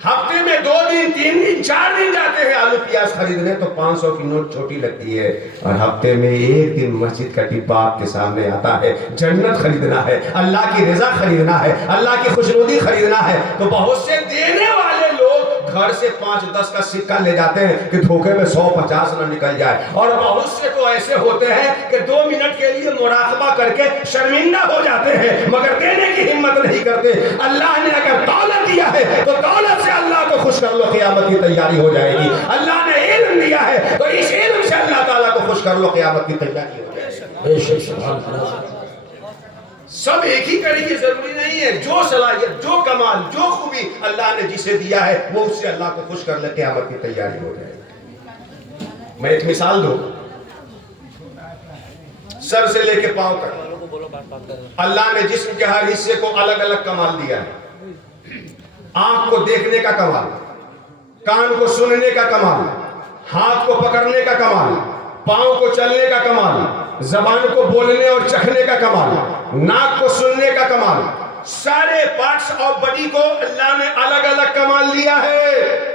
ہفتے میں 2 دن 3 دن 4 دن جاتے ہیں آلو پیاز خریدنے تو 500 کی نوٹ چھوٹی لگتی ہے، اور ہفتے میں 1 دن مسجد کا ڈبہ آپ کے سامنے آتا ہے، جنت خریدنا ہے، اللہ کی رضا خریدنا ہے، اللہ کی خوشنودی خریدنا ہے، تو بہت سے دینے والے لوگ گھر سے 5-10 کا سکہ لے جاتے ہیں کہ دھوکے میں 100-50 نہ نکل جائے، اور بہت سے تو ایسے ہوتے ہیں کہ 2 منٹ کے لیے مراقبہ کر کے شرمندہ ہو جاتے ہیں مگر دینے کی ہمت نہیں کرتے۔ اللہ نے اگر دولت دیا ہے تو دولت سے اللہ کو خوش کر لو، قیامت کی تیاری ہو جائے گی۔ اللہ نے علم دیا ہے تو اس علم سے اللہ تعالیٰ کو خوش کر لو، قیامت کی تیاری ہو جائے گی۔ سب ایک ہی کریں گے ضروری نہیں ہے، جو صلاحیت، جو کمال، جو خوبی اللہ نے جسے دیا ہے وہ اس سے اللہ کو خوش کر لے، قیامت کی تیاری ہو جائے گی۔ میں ایک مثال دوں، سر سے لے کے پاؤں تک اللہ نے جسم کے ہر حصے کو الگ الگ کمال دیا ہے۔ آنکھ کو دیکھنے کا کمال، کان کو سننے کا کمال، ہاتھ کو پکڑنے کا کمال، پاؤں کو چلنے کا کمال، زبان کو بولنے اور چکھنے کا کمال، ناک کو سننے کا کمال، سارے پارٹس آف باڈی کو اللہ نے الگ الگ کمال دیا ہے۔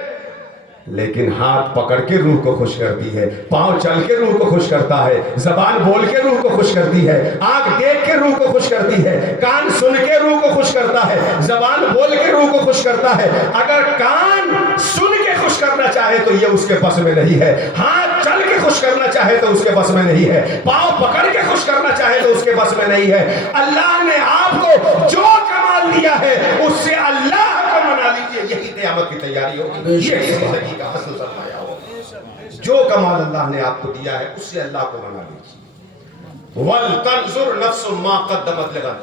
لیکن ہاتھ پکڑ کے روح کو خوش کرتی ہے، پاؤں چل کے روح کو خوش کرتا ہے، زبان بول کے روح کو خوش کرتی ہے، آنکھ دیکھ کے روح کو خوش کرتی ہے، کان سن کے روح کو خوش کرتا ہے، زبان بول کے روح کو خوش کرتا ہے۔ اگر کان سن کے خوش کرنا چاہے تو یہ اس کے بس میں نہیں ہے، ہاتھ چل کے خوش کرنا چاہے تو اس کے بس میں نہیں ہے، پاؤں پکڑ کے خوش کرنا چاہے تو اس کے بس میں نہیں ہے۔ اللہ نے آپ کو جو کمال دیا ہے اس سے اللہ کو منا لیجیے، یہی قیامت کی تیاری ہوگی، یہی زندگی کا حاصل سرمایہ ہوگا۔ جو کمال اللہ نے آپ کو دیا ہے اس سے اللہ کو منا لیجیے۔ وَلْتَنْظُرْ نَفْسٌ مَا قَدَّمَتْ لِغَدٍ،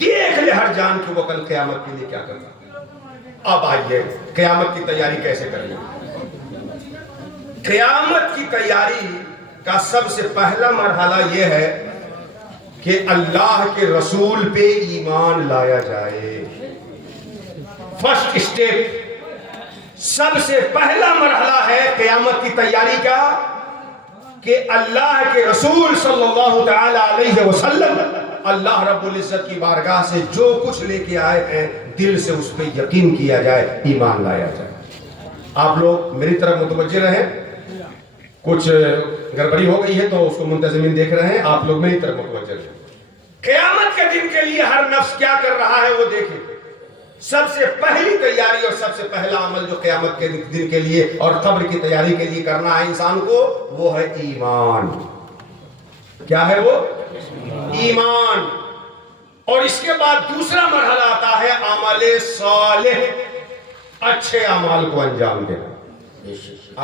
دیکھ لے ہر جان کہ وہ کل قیامت کے لیے کیا کرنا ہے۔ اب آئیے قیامت کی تیاری کیسے کرنی ہے۔ قیامت کی تیاری کا سب سے پہلا مرحلہ یہ ہے کہ اللہ کے رسول پہ ایمان لایا جائے۔ فرسٹ اسٹیپ، سب سے پہلا مرحلہ ہے قیامت کی تیاری کا کہ اللہ کے رسول صلی اللہ تعالی علیہ وسلم اللہ رب العزت کی بارگاہ سے جو کچھ لے کے آئے ہیں دل سے اس پہ یقین کیا جائے، ایمان لایا جائے۔ آپ لوگ میری طرف متوجہ رہیں، کچھ گڑبڑی ہو گئی ہے تو اس کو منتظمین دیکھ رہے ہیں، آپ لوگ میری طرف متوجہ رہیں۔ قیامت کے دن کے لیے ہر نفس کیا کر رہا ہے وہ دیکھیں۔ سب سے پہلی تیاری اور سب سے پہلا عمل جو قیامت کے دن کے لیے اور قبر کی تیاری کے لیے کرنا ہے انسان کو، وہ ہے ایمان۔ کیا ہے وہ؟ ایمان۔ اور اس کے بعد دوسرا مرحلہ آتا ہے عمل صالح، اچھے اعمال کو انجام دینا۔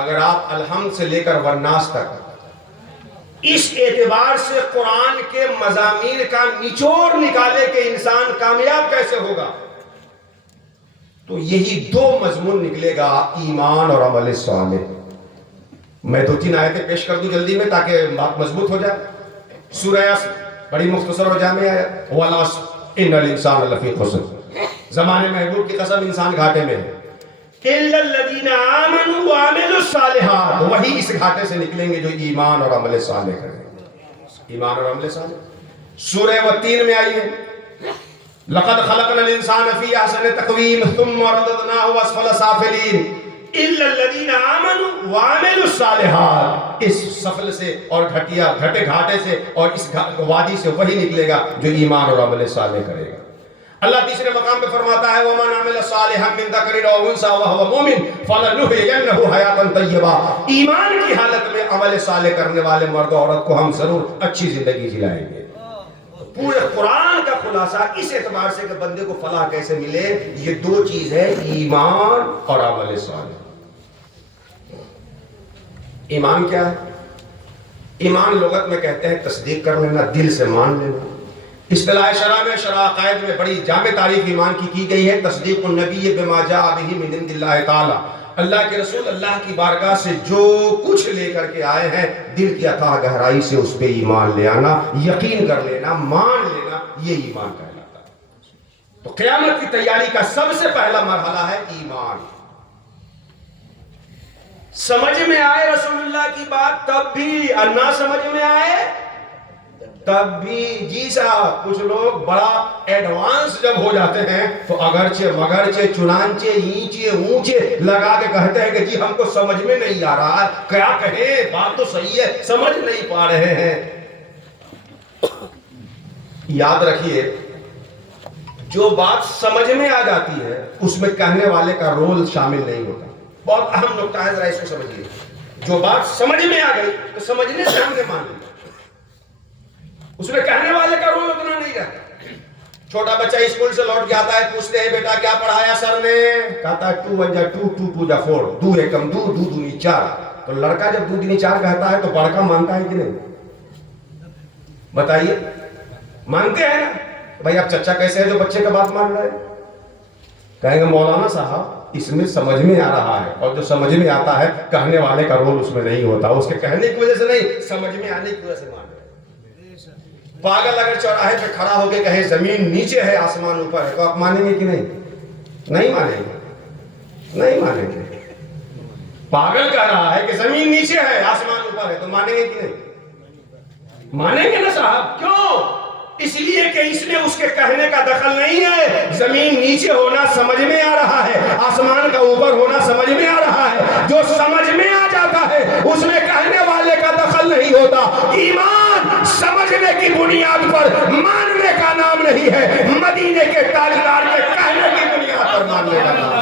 اگر آپ الحمد سے لے کر والناس تک اس اعتبار سے قرآن کے مضامین کا نچوڑ نکالے کہ انسان کامیاب کیسے ہوگا تو یہی 2 مضمون نکلے گا، ایمان اور عمل صالح۔ میں 2-3 آیتیں پیش کر دوں جلدی میں تاکہ بات مضبوط ہو جائے. سورہ عصر بڑی مختصر اور جامع آیت. والعصر ان الانسان لفی خسر. زمانے محبوب کی قسم انسان گھاٹے میں ہے. الا الذین آمنوا وعملوا الصالحات. وہی اس گھاٹے سے نکلیں گے جو ایمان اور عمل صالح کریں گے. ایمان اور عمل صالح. سورہ والتین میں آئیے. لقد خلقنا الانسان فی احسن تقویم ثم رددناہ اسفل سافلین الا الذین آمنوا وعملوا الصالحات. اس سفل سے اور گھٹے گھاٹے سے اور اس وادی سے وہی نکلے گا جو ایمان اور عمل صالح کرے گا. اللہ تیسرے مقام پہ فرماتا ہے وَمَنْ عَمِلَ صَالِحًا مِنْ ذَكَرٍ أَوْ أُنْثَىٰ وَهُوَ مُؤْمِنٌ فَلَنُحْيِيَنَّهُ حَيَاةً طَيِّبَةً. ایمان کی حالت میں عمل صالح کرنے والے مرد و عورت کو ہم ضرور اچھی زندگی جلائیں گے. پورے قرآن کا خلاصہ اس اعتبار سے کہ بندے کو فلاح کیسے ملے، یہ 2 چیز ہے، ایمان اور عمل صالح. ایمان کیا ہے؟ ایمان لغت میں کہتے ہیں تصدیق کر لینا، دل سے مان لینا. اصطلاح شرع میں، شرع عقائد میں بڑی جامع تعریف ایمان کی گئی ہے. تصدیق النبی بما جاء بہ من عند اللہ تعالی. اللہ کے رسول اللہ کی بارگاہ سے جو کچھ لے کر کے آئے ہیں، دل کی اتھاہ گہرائی سے اس پہ ایمان لے آنا، یقین کر لینا، مان لینا، یہ ایمان کہلاتا ہے. تو قیامت کی تیاری کا سب سے پہلا مرحلہ ہے ایمان. سمجھ میں آئے رسول اللہ کی بات تب بھی، اور نہ سمجھ میں آئے تب بھی. جی صاحب کچھ لوگ بڑا ایڈوانس جب ہو جاتے ہیں تو اگرچہ مگرچہ چنانچہ اینچے اونچے لگا کے کہتے ہیں کہ جی ہم کو سمجھ میں نہیں آ رہا ہے، کیا کہیں، بات تو صحیح ہے، سمجھ نہیں پا رہے ہیں. یاد رکھیے جو بات سمجھ میں آ جاتی ہے اس میں کہنے والے کا رول شامل نہیں ہوتا. بہت اہم نکتہ ہے، ذرا اس کو سمجھیے. جو بات سمجھ میں آ گئی تو سمجھنے سے ہم نے مان لیا، اس میں کہنے والے کا رول اتنا نہیں رہتا. چھوٹا بچہ اسکول سے لوٹ کے آتا ہے، پوچھتے ہیں بیٹا کیا پڑھایا سر نے؟ کہتا ہے 2 1 2 2 2 4 2 1 2 2 2 4. تو لڑکا جب 2 3 4 کہتا ہے تو بڑکا مانتا ہے کہ نہیں؟ بتائیے، مانتے ہیں نا؟ بھائی اب چچا کیسے ہے جو بچے کا بات مان رہے ہیں؟ کہیں گے مولانا صاحب اس میں سمجھ میں آ رہا ہے، اور جو سمجھ میں آتا ہے کہنے والے کا رول اس میں نہیں ہوتا. اس کے کہنے کی وجہ سے نہیں، سمجھ میں آنے کی وجہ سے مان رہے. پاگل اگر چوراہے پہ کھڑا ہو کے کہے زمین نیچے ہے آسمان اوپر ہے تو آپ مانیں گے کہ نہیں؟ نہیں مانیں گے، نہیں مانیں گے. پاگل کہہ رہا ہے کہ زمین نیچے ہے آسمان اوپر ہے تو مانیں گے کہ نہیں؟ مانیں گے نا صاحب. کیوں؟ اس لیے کہ اس میں اس کے کہنے کا دخل نہیں ہے. زمین نیچے ہونا سمجھ میں آ رہا ہے، آسمان کا اوپر ہونا سمجھ میں آ رہا ہے. جو سمجھ میں آ جاتا ہے اس میں کہنے والے کا دخل نہیں ہوتا. ایمان سمجھنے کی بنیاد پر ماننے کا نام نہیں ہے، مدینے کے تاجدار کے کہنے کی بنیاد پر ماننے کا نام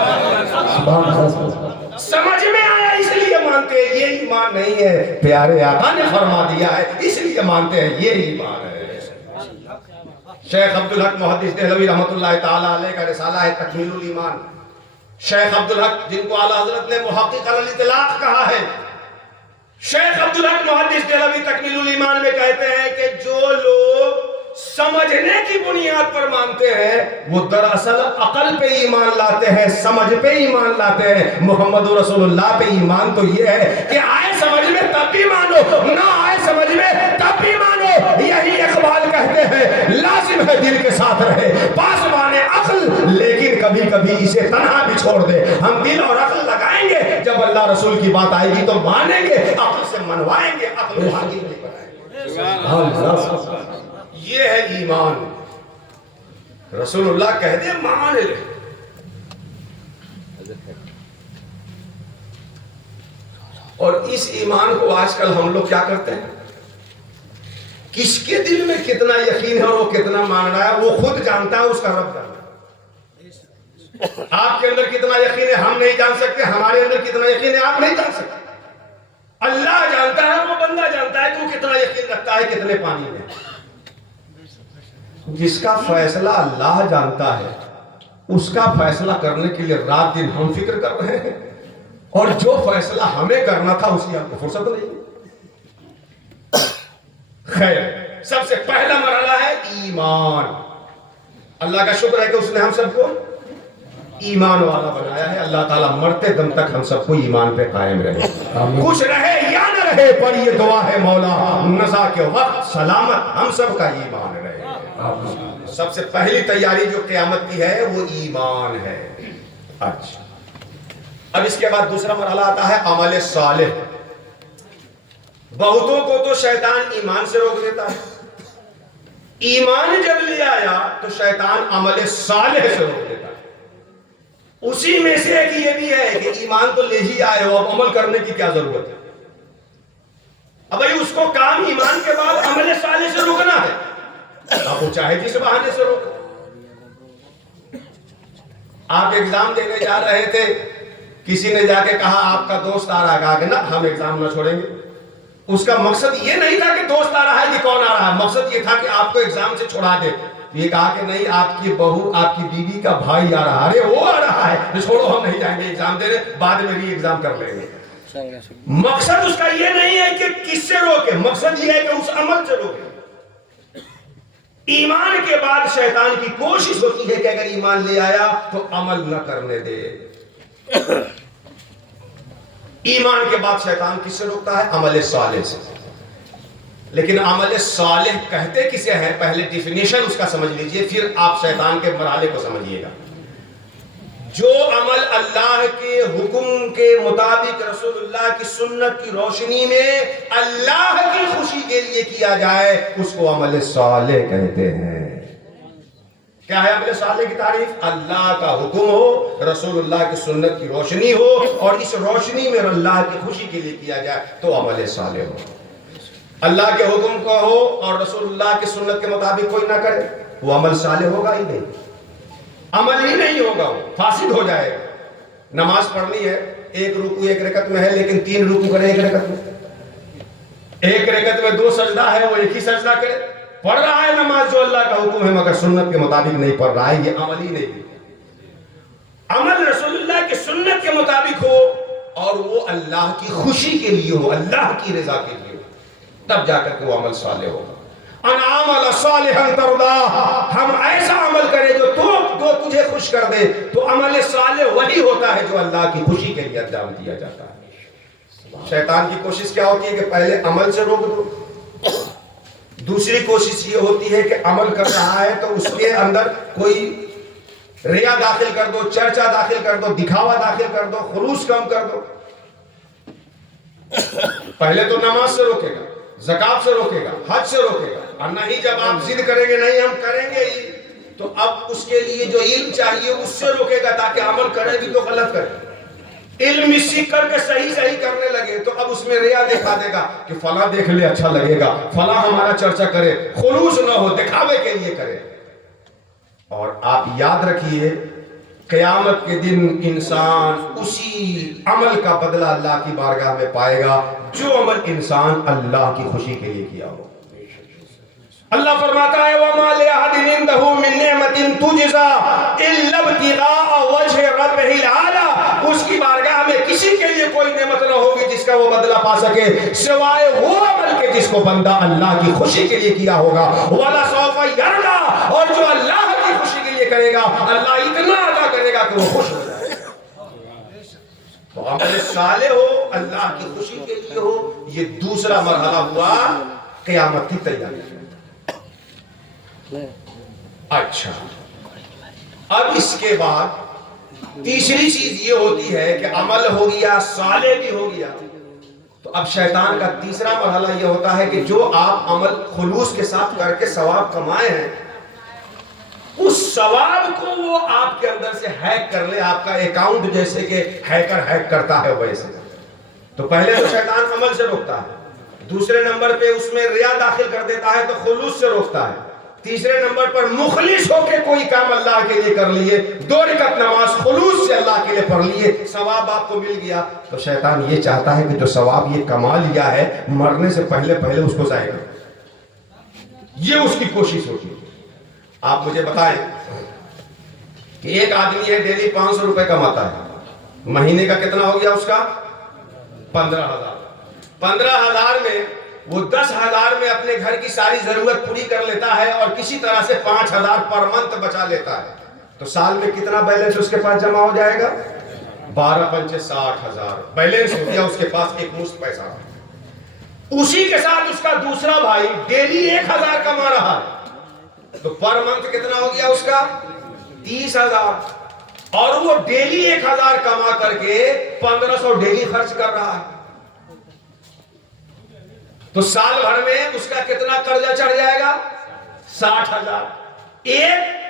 ہے. سمجھ میں آیا اس لیے مانتے ہیں، یہ ایمان نہیں ہے. پیارے آقا نے فرما دیا ہے اس لیے مانتے ہیں، یہ ایمان ہے. شیخ عبدالحق محدث دہلوی رحمۃ اللہ تعالی علیہ کا رسالہ ہے تکمیل الایمان. شیخ عبدالحق جن کو اعلیٰ حضرت نے محقق علی الاطلاق کہا ہے، شیخ عبدالحق محدث دہلوی تکمیل الایمان میں کہتے ہیں کہ جو لوگ سمجھنے کی بنیاد پر مانتے ہیں وہ دراصل عقل پہ ایمان لاتے ہیں، سمجھ پہ ایمان لاتے ہیں. محمد رسول اللہ پہ ایمان تو یہ ہے کہ آئے سمجھ میں تب بھی مانو، نہ آئے سمجھ میں تب بھی مانو. یہی اقبال کہتے ہیں لازم ہے دل کے ساتھ رہے پاسبان عقل، لیکن کبھی کبھی اسے تنہا بھی چھوڑ دے. ہم دل اور عقل لگائیں گے، جب اللہ رسول کی بات آئے گی تو مانیں گے، عقل سے منوائیں گے، عقل کو حاکم نہیں بنائیں گے. یہ ہے ایمان. رسول اللہ کہہ دے مان لے. اور اس ایمان کو آج کل ہم لوگ کیا کرتے ہیں، کس کے دل میں کتنا یقین ہے اور وہ کتنا مان رہا ہے وہ خود جانتا ہے، اس کا رب جانتا ہے. آپ کے اندر کتنا یقین ہے ہم نہیں جان سکتے، ہمارے اندر کتنا یقین ہے آپ نہیں جان سکتے. اللہ جانتا ہے، وہ بندہ جانتا ہے کہ وہ کتنا یقین رکھتا ہے کتنے پانی میں. جس کا فیصلہ اللہ جانتا ہے اس کا فیصلہ کرنے کے لیے رات دن ہم فکر کر رہے ہیں، اور جو فیصلہ ہمیں کرنا تھا اس کی ہم کو فرصت نہیں. خیر، سب سے پہلا مرحلہ ہے ایمان. اللہ کا شکر ہے کہ اس نے ہم سب کو ایمان والا بنایا ہے. اللہ تعالیٰ مرتے دم تک ہم سب کو ایمان پہ قائم رہے، کچھ رہے یا رہے پر یہ دعا ہے مولا نزا کے وقت سلامت ہم سب کا ایمان رہے۔ سب سے پہلی تیاری جو قیامت کی ہے وہ ایمان ہے۔ اچھا، اب اس کے بعد دوسرا مرحلہ آتا ہے عمل صالح۔ بہتوں کو تو شیطان ایمان سے روک دیتا ہے، ایمان جب لے آیا تو شیطان عمل صالح سے روک دیتا ہے۔ اسی میں سے ایک یہ بھی ہے کہ ایمان تو لے ہی آئے ہو، اب عمل کرنے کی کیا ضرورت ہے؟ اب بھائی اس کو کام ایمان کے بعد عمل صالح سے روکنا ہے، آپ وہ چاہے جس بہانے سے روکو۔ آپ ایگزام دینے جا رہے تھے، کسی نے جا کے کہا آپ کا دوست آ رہا ہے، کہا کہ نہ ہم ایگزام نہ چھوڑیں گے۔ اس کا مقصد یہ نہیں تھا کہ دوست آ رہا ہے کہ کون آ رہا ہے، مقصد یہ تھا کہ آپ کو ایگزام سے چھڑا دے۔ یہ کہا کہ نہیں، آپ کی بہو، آپ کی بیوی کا بھائی آ رہا ہے، ارے وہ آ رہا ہے تو چھوڑو ہم نہیں جائیں گے ایگزام دینے، بعد میں بھی ایگزام کر لیں گے۔ مقصد اس کا یہ نہیں ہے کہ کس سے روکے، مقصد یہ ہے کہ اس عمل سے روکے۔ ایمان کے بعد شیطان کی کوشش ہوتی ہے کہ اگر ایمان لے آیا تو عمل نہ کرنے دے۔ ایمان کے بعد شیطان کس سے روکتا ہے؟ عمل صالح سے۔ لیکن عمل صالح کہتے کسے ہیں؟ پہلے ڈیفینیشن اس کا سمجھ لیجئے، پھر آپ شیطان کے مرحلے کو سمجھیے گا۔ جو عمل اللہ کے حکم کے مطابق رسول اللہ کی سنت کی روشنی میں اللہ کی خوشی کے لیے کیا جائے اس کو عمل صالح کہتے ہیں۔ کیا ہے عمل صالح کی تعریف؟ اللہ کا حکم ہو، رسول اللہ کی سنت کی روشنی ہو، اور اس روشنی میں اللہ کی خوشی کے لیے کیا جائے تو عمل صالح ہو۔ اللہ کے حکم کو ہو اور رسول اللہ کی سنت کے مطابق کوئی نہ کرے، وہ عمل صالح ہوگا ہی نہیں، عمل ہی نہیں ہوگا، وہ فاسد ہو جائے گا۔ نماز پڑھنی ہے، ایک رکوع ایک رکعت میں ہے لیکن 3 رکوع کرے ایک رکعت میں، ایک رکعت میں 2 سجدہ ہے وہ ایک ہی سجدہ کرے، پڑھ رہا ہے نماز جو اللہ کا حکم ہے مگر سنت کے مطابق نہیں پڑھ رہا ہے، یہ عمل ہی نہیں۔ عمل رسول اللہ کی سنت کے مطابق ہو اور وہ اللہ کی خوشی کے لیے ہو، اللہ کی رضا کے لیے ہو، تب جا کر کے وہ عمل صالح ہوگا۔ ان عمل صالحا ترضا، ہم ایسا عمل کریں جو تجھے خوش کر دے، تو عمل صالح وہی ہوتا ہے جو اللہ کی خوشی کے لیے انجام دیا جاتا ہے۔ شیطان کی کوشش کیا ہوتی ہے کہ پہلے عمل سے روک دو، دوسری کوشش یہ ہوتی ہے کہ عمل کر رہا ہے تو اس کے اندر کوئی ریا داخل کر دو، چرچا داخل کر دو، دکھاوا داخل کر دو، خلوص کم کر دو۔ پہلے تو نماز سے روکے گا، زکات سے روکے گا، حج سے روکے گا، اور نہیں جب آپ ضد کریں گے نہیں ہم کریں گے ہی، تو اب اس کے لیے جو علم چاہیے اس سے روکے گا تاکہ عمل کرے بھی تو غلط کرے۔ علم سیکھ کر کے صحیح کرنے لگے تو اب اس میں ریا دکھا دے گا کہ فلاں دیکھ لے اچھا لگے گا، فلاں ہمارا چرچا کرے، خلوص نہ ہو، دکھاوے کے لیے کرے۔ اور آپ یاد رکھیے قیامت کے دن انسان اسی عمل کا بدلہ اللہ کی بارگاہ میں پائے گا جو عمل انسان اللہ کی خوشی کے لیے کیا ہو۔ اللہ فرماتا ہے وَمَا لِأَحَدٍ عِندَهُ مِن نِعْمَةٍ تُجْزَىٰ إِلَّا ابْتِغَاءَ وَجْهِ رَبِّهِ الْأَعْلَىٰ، اس کی بارگاہ میں کسی کے لیے کوئی نعمت نہ ہوگی جس کا وہ بدلہ پا سکے سوائے وہ عمل کے جس کو بندہ اللہ کی خوشی کے لیے کیا ہوگا۔ وَلَسَوْفَ يَرْضَىٰ، اور جو اللہ کی خوشی کے لیے کرے گا اللہ اتنا عطا کرے گا کہ وہ خوش ہو جائے گا۔ تو عمل صالح ہو، اللہ کی خوشی کے لیے ہو، یہ دوسرا مرحلہ ہوا قیامت کی تیاری۔ اچھا، اب اس کے بعد تیسری چیز یہ ہوتی ہے کہ عمل ہو گیا، صالح بھی ہو گیا، تو اب شیطان کا تیسرا مرحلہ یہ ہوتا ہے کہ جو آپ عمل خلوص کے ساتھ کر کے ثواب کمائے ہیں اس ثواب کو وہ آپ کے اندر سے ہیک کر لے، آپ کا اکاؤنٹ جیسے کہ ہیکر ہیک کرتا ہے ویسے۔ تو پہلے تو شیطان عمل سے روکتا ہے، دوسرے نمبر پہ اس میں ریا داخل کر دیتا ہے تو خلوص سے روکتا ہے، تیسرے نمبر پر مخلص ہو کے کوئی کام اللہ کے لیے کر لیے، 2 رکعت نماز خلوص سے اللہ کے لیے پڑھ لیے، ثواب آپ کو مل گیا، تو شیطان یہ چاہتا ہے کہ جو ثواب یہ کما لیا ہے مرنے سے پہلے اس کو ضائع کر، یہ اس کی کوشش ہوتی ہے۔ آپ مجھے بتائیں کہ ایک آدمی ہے ڈیلی 500 روپے کماتا ہے، مہینے کا کتنا ہو گیا اس کا؟ 15,000۔ 15,000 میں وہ 10,000 میں اپنے گھر کی ساری ضرورت پوری کر لیتا ہے اور کسی طرح سے 5,000 پر منتھ بچا لیتا ہے، تو سال میں کتنا بیلنس اس کے پاس جمع ہو جائے گا؟ 12 × 5 = 60,000 بیلنس ہو گیا اس کے پاس، ایک مشت پیسہ۔ اسی کے ساتھ اس کا دوسرا بھائی ڈیلی 1000 کما رہا ہے، تو پر منتھ کتنا ہو گیا اس کا 30,000، اور وہ ڈیلی 1000 کما کر کے 1500 ڈیلی خرچ کر رہا ہے، تو سال بھر میں اس کا کتنا قرضہ چڑھ جائے گا 60,000۔ ایک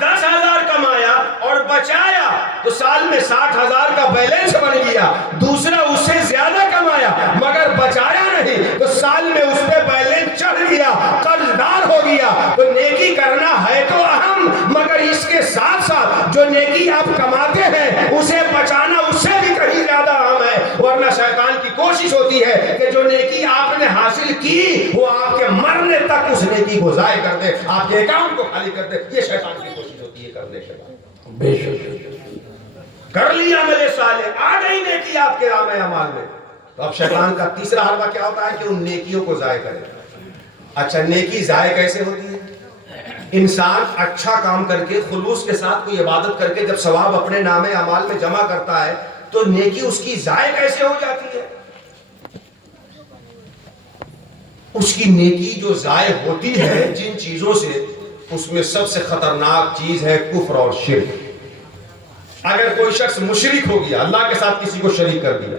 10,000 کمایا اور بچایا تو سال میں 60,000 کا بیلنس بن گیا، دوسرا اس سے زیادہ کمایا مگر بچایا نہیں تو سال میں اس پہ بیلنس چڑھ گیا، قرض دار ہو گیا۔ تو نیکی کرنا ہے تو اہم، مگر اس کے ساتھ ساتھ جو نیکی آپ کماتے ہیں اسے بچانا اس سے بھی کہیں زیادہ اہم ہے، ورنہ شیطان کی کوشش ہوتی ہے کہ جو نیکی آپ نے حاصل کی وہ آپ کے مرنے تک اس نیکی کو ضائع کر دے، آپ کے اکاؤنٹ کو خالی کر دے۔ یہ شیطان کی کوشش ہوتی ہے کرنے کے بعد۔ بے شک کر لیا عمل صالح، آ گئی نیکی آپ کے نام اعمال میں، تو اب شیطان کا تیسرا حربہ کیا ہوتا ہے کہ ان نیکیوں کو ضائع کرے۔ اچھا نیکی ضائع کیسے ہوتی ہے؟ انسان اچھا کام کر کے خلوص کے ساتھ کوئی عبادت کر کے جب ثواب اپنے نام اعمال میں جمع کرتا ہے تو نیکی اس کی ضائع کیسے ہو جاتی ہے؟ اس کی نیکی جو ضائع ہوتی ہے جن چیزوں سے، اس میں سب سے خطرناک چیز ہے کفر اور شرک۔ اگر کوئی شخص مشرک ہو گیا، اللہ کے ساتھ کسی کو شریک کر دیا،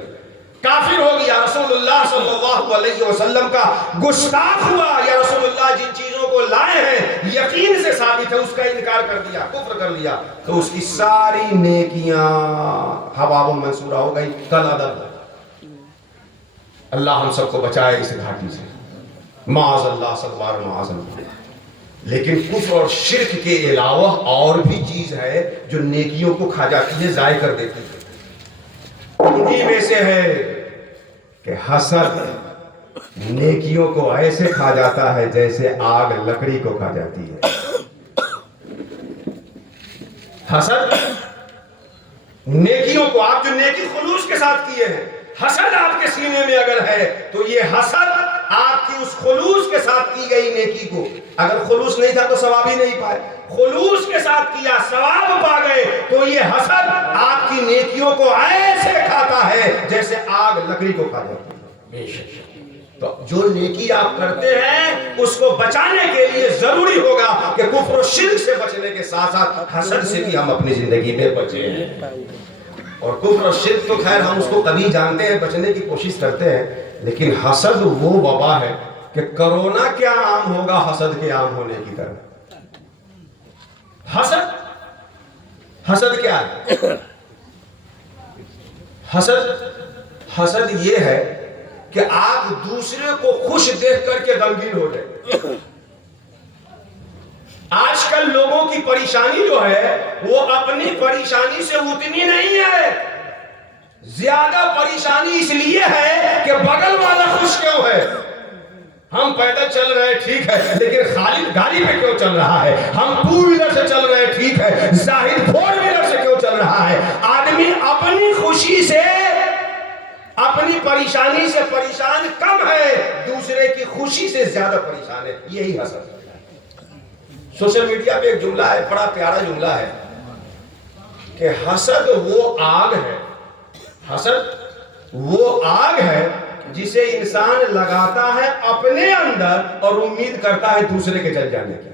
کافر ہو گیا، رسول اللہ صلی اللہ علیہ وسلم کا گستاخ ہوا، یا رسول اللہ جن چیزوں کو لائے ہیں یقین سے ثابت ہے اس کا انکار کر دیا، کفر کر لیا، تو اس کی ساری نیکیاں ہوا و منصورہ ہو گئی، کل عدم۔ اللہ ہم سب کو بچائے اس گھاٹی سے، معاذ اللہ، ستوار معاذ اللہ۔ لیکن کفر اور شرک کے علاوہ اور بھی چیز ہے جو نیکیوں کو کھا جاتی ہے، ضائع کر دیتی ہے۔ انہی میں سے ہے کہ حسد نیکیوں کو ایسے کھا جاتا ہے جیسے آگ لکڑی کو کھا جاتی ہے۔ حسد نیکیوں کو، آپ جو نیکی خلوص کے ساتھ کیے ہیں، حسد آپ کے سینے میں اگر ہے تو یہ حسد آپ کی اس خلوص کے ساتھ کی گئی نیکی کو، اگر خلوص نہیں تھا تو ثواب ہی نہیں پائے، خلوص کے ساتھ کیا ثواب پا گئے، تو یہ حسد آپ کی نیکیوں کو ایسے کھاتا ہے جیسے آگ لکڑی کو کھا جاتی ہے۔ تو جو نیکی آپ کرتے ہیں اس کو بچانے کے لیے ضروری ہوگا کہ کفر و شرک سے بچنے کے ساتھ ساتھ حسد سے بھی ہم اپنی زندگی میں بچیں۔ اور کفر اور شرک تو خیر ہم اس کو کبھی جانتے ہیں، بچنے کی کوشش کرتے ہیں، لیکن حسد وہ وبا ہے کہ کرونا کیا عام ہوگا حسد کے عام ہونے کی طرح۔ حسد کیا ہے؟ حسد یہ ہے کہ آپ دوسرے کو خوش دیکھ کر کے غمگین ہو جائیں۔ آج کل لوگوں کی پریشانی جو ہے وہ اپنی پریشانی سے اتنی نہیں ہے، زیادہ پریشانی اس لیے ہے کہ بغل والا خوش کیوں ہے۔ ہم پیدل چل رہے ہیں ٹھیک ہے، لیکن خالد گاڑی پہ کیوں چل رہا ہے؟ ہم 2 ویلر سے چل رہے ہیں ٹھیک ہے، زاہد 4 ویلر سے کیوں چل رہا ہے؟ آدمی اپنی خوشی سے، اپنی پریشانی سے پریشان کم ہے، دوسرے کی خوشی سے زیادہ پریشان ہے، یہی حسد ہے۔ سوشل میڈیا پہ ایک جملہ ہے، بڑا پیارا جملہ ہے کہ حسد وہ آگ ہے جسے انسان لگاتا ہے اپنے اندر اور امید کرتا ہے دوسرے کے جل جانے کی۔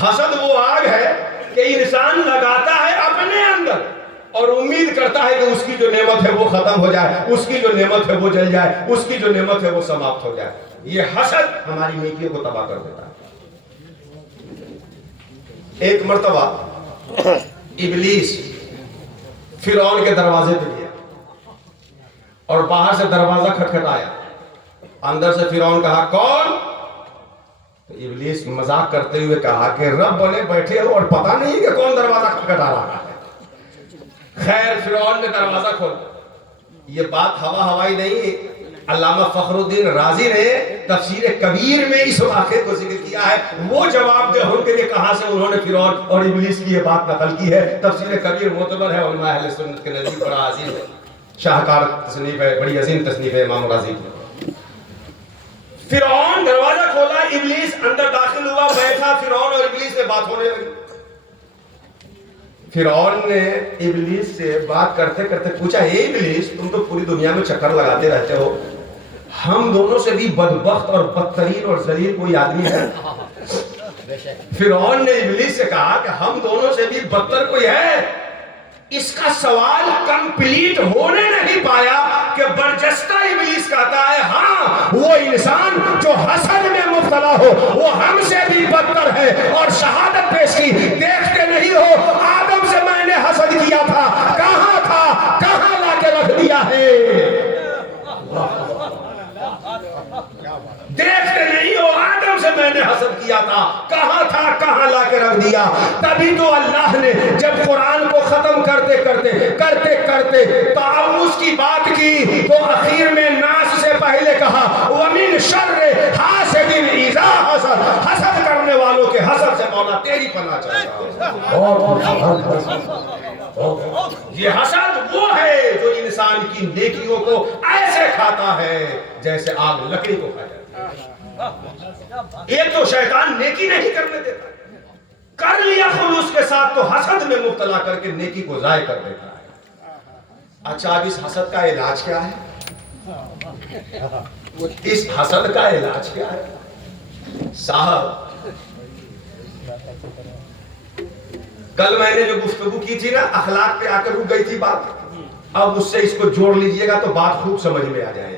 حسد وہ آگ ہے کہ انسان لگاتا ہے اپنے اندر اور امید کرتا ہے کہ اس کی جو نعمت ہے وہ ختم ہو جائے، اس کی جو نعمت ہے وہ جل جائے، اس کی جو نعمت ہے وہ سماپت ہو جائے۔ یہ حسد ہماری نیکیوں کو تباہ کر دیتا ہے۔ ایک مرتبہ ابلیس فرعون کے دروازے پہ گیا اور باہر سے دروازہ کھٹکھٹایا، اندر سے فرعون کہا کون؟ تو ابلیس مذاق کرتے ہوئے کہا کہ رب بنے بیٹھے ہو اور پتہ نہیں کہ کون دروازہ کھٹکھٹا رہا ہے۔ خیر فرعون نے دروازہ کھولا۔ یہ بات ہوائی نہیں، علامہ فخر الدین رازی نے تفسیر کبیر میں اس واقعے کو ذکر کیا ہے، وہ جواب دے ہوں کہ کہاں سے انہوں نے فرعون اور ابلیس کی یہ بات نقل کی ہے۔ تفسیر کبیر معتبر ہے، علماء اہل سنت کے نزدیک بڑا عظیم ہے، شاہکار تصنیف ہے، بڑی عظیم تصنیف ہے امام رازی کی۔ فرعون دروازہ کھولا، ابلیس اندر داخل ہوا، بیٹھا، فرعون اور ابلیس میں بات ہونے لگی۔ فرعون نے ابلیس سے بات کرتے کرتے پوچھا، اے ابلیس تم تو پوری دنیا میں چکر لگاتے رہتے ہو، ہم دونوں سے بھی بدبخت اور بدترین اور ذلیل کوئی آدمی ہے؟ فرعون نے ابلیس سے کہا کہ ہم دونوں سے بھی بدتر کوئی ہے؟ اس کا سوال کمپلیٹ ہونے نہیں پایا کہ برجستہ ابلیس کہتا ہے ہاں وہ انسان جو حسد میں مبتلا ہو وہ ہم سے بھی بدتر ہے، اور شہادت پیش کی، دیکھتے نہیں ہو آدم سے میں نے حسد کیا تھا، کہاں لا کے رکھ دیا ہے؟ دیکھتے نہیں ہو آدم سے میں نے حسد کیا تھا، کہاں لا کے رکھ دیا؟ تبھی تو اللہ نے جب قرآن کو ختم کرتے تعوذ کی بات کی تو اخیر میں ناس سے پہلے کہا وَمِن شَرِّ حَاسِدٍ إِذَا حَسَدَ، حسد کرنے والوں کے حسد سے مولا تیری پناہ چاہتا ہوں۔ یہ حسد وہ ہے جو انسان کی نیکیوں کو ایسے کھاتا ہے جیسے آگ لکڑی کو کھا جاتا ہے۔ ایک تو شیطان نیکی نہیں کرنے دیتا، کر لیا خلوص کے ساتھ تو حسد میں مبتلا کر کے نیکی کو ضائع کر دیتا ہے۔ اچھا اب اس حسد کا علاج کیا ہے؟ اس حسد کا علاج کیا ہے؟ صاحب کل میں نے جو گفتگو کی تھی نا اخلاق پہ آ کر رک گئی تھی بات، اب اس سے اس کو جوڑ لیجئے گا تو بات خوب سمجھ میں آ جائے گی۔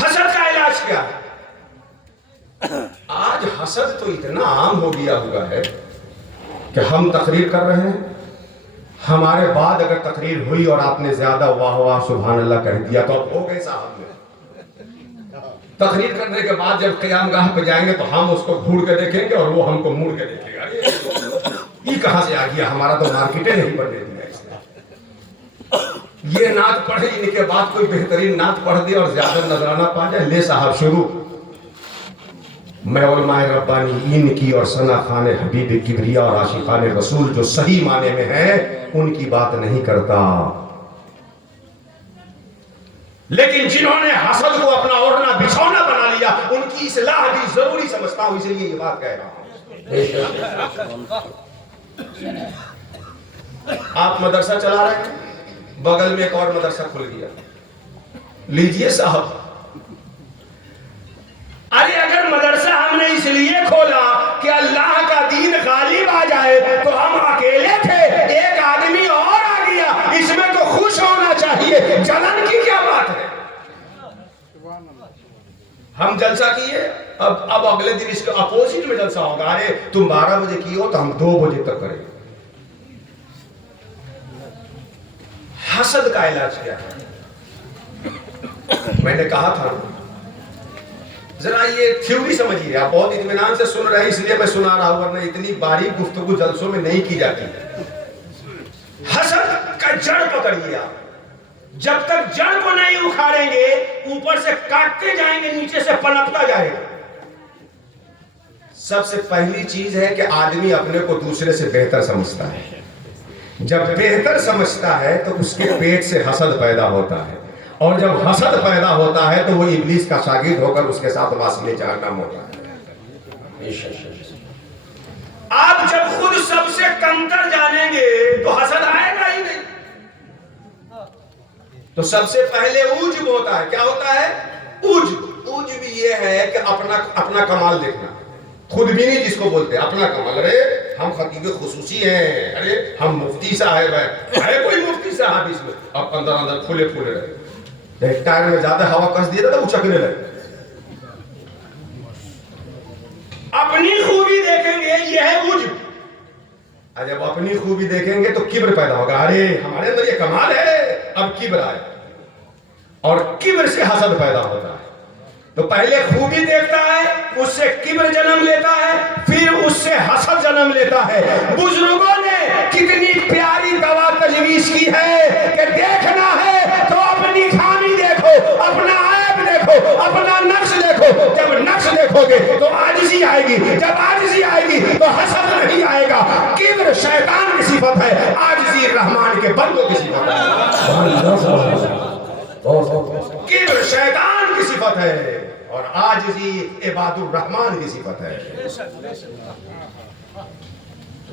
حسد کا علاج کیا ہے؟ آج حسد تو اتنا عام ہو گیا ہوا ہے کہ ہم تقریر کر رہے ہیں، ہمارے بعد اگر تقریر ہوئی اور آپ نے زیادہ واہ واہ سبحان اللہ کہہ دیا تو اب ہو گئے صاحب میں۔ تقریر کرنے کے بعد جب قیام گاہ پہ جائیں گے تو ہم اس کو گھوڑ کے دیکھیں گے اور وہ ہم کو موڑ کے دیکھے گا، یہ کہاں سے آ گیا؟ ہمارا تو مارکیٹیں نہیں بننے دیا اس نے۔ یہ نعت پڑھے ان کے بعد کوئی بہترین نعت پڑھ دے اور زیادہ نظرانہ پا جائے، لے صاحب شروع۔ میں علماء ربانی ان کی اور ثنا خان حبیب کبریا اور عاشقان رسول جو صحیح معنی میں ہیں ان کی بات نہیں کرتا، لیکن جنہوں نے حسد کو اپنا اوڑھنا بچھونا بنا لیا ان کی اصلاح بھی ضروری سمجھتا ہوں، اسی لیے یہ بات کہہ رہا ہوں۔ آپ مدرسہ چلا رہے ہیں، بغل میں ایک اور مدرسہ کھل گیا، لیجئے صاحب۔ ارے اگر مدرسہ ہم نے اس لیے کھولا کہ اللہ کا دین غالب آ جائے تو ہم اکیلے تھے، ایک آدمی اور آ گیا، اس میں تو خوش ہونا چاہیے، جلن کی کیا بات ہے؟ ہم جلسہ کیے، اب اگلے دن اس کے اپوزٹ میں جلسہ ہوگا، ارے تم 12 بجے کیے ہو تو ہم 2 بجے تک کریں۔ حسد کا علاج کیا ہے؟ میں نے کہا تھا ذرا یہ تھیوری سمجھیے، آپ بہت اطمینان سے سن رہے ہیں اس لیے میں سنا رہا ہوں، ورنہ اتنی باریک گفتگو جلسوں میں نہیں کی جاتی۔ حسد کا جڑ پکڑیے آپ، جب تک جڑ کو نہیں اکھاڑیں گے اوپر سے کاٹتے جائیں گے نیچے سے پنپتا جائے گا۔ سب سے پہلی چیز ہے کہ آدمی اپنے کو دوسرے سے بہتر سمجھتا ہے، جب بہتر سمجھتا ہے تو اس کے پیٹ سے حسد پیدا ہوتا ہے، اور جب حسد پیدا ہوتا ہے تو وہ ابلیس کا شاگرد ہو کر اس کے ساتھ واسطے جہنم ہوتا ہے۔ آپ جب خود سب سے کمتر جانیں گے تو حسد آئے گا ہی نہیں۔ تو سب سے پہلے عجب ہوتا ہے، کیا ہوتا ہے؟ عجب یہ ہے کہ اپنا کمال دیکھنا، خود بھی نہیں جس کو بولتے اپنا کمال، ارے ہم خطیب خصوصی ہیں، ارے ہم مفتی صاحب ہیں، ارے کوئی مفتی صاحب اس میں، اب اندر کھلے رہے، ایک ٹائر میں زیادہ ہوا کس دیا تھا وہ چکنے لگے۔ اپنی خوبی دیکھیں گے یہ ہے عجب، جب اپنی خوبی دیکھیں گے تو کبر پیدا ہوگا، ارے ہمارے اندر یہ کمال ہے، اب کبر آئے، اور کبر سے حسد پیدا ہوتا ہے۔ تو پہلے خوبی دیکھتا ہے، اس سے کبر جنم لیتا ہے، پھر اس سے حسد جنم لیتا ہے۔ بزرگوں نے کتنی پیاری دوا تجویز کی ہے کہ دیکھنا ہے تو اپنی خامی دیکھو، اپنا عیب دیکھو، اپنا نقص دیکھو، جب نقص دیکھو گے تو عاجزی آئے گی، جب عاجزی آئے گی تو حسد نہیں آئے گا۔ کبر شیطان کی صفت ہے، عاجزی رحمان کے بندوں کی صفت ہے۔ کبر شیطان کی صفت ہے اور عاجزی عباد الرحمان کی صفت ہے۔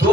2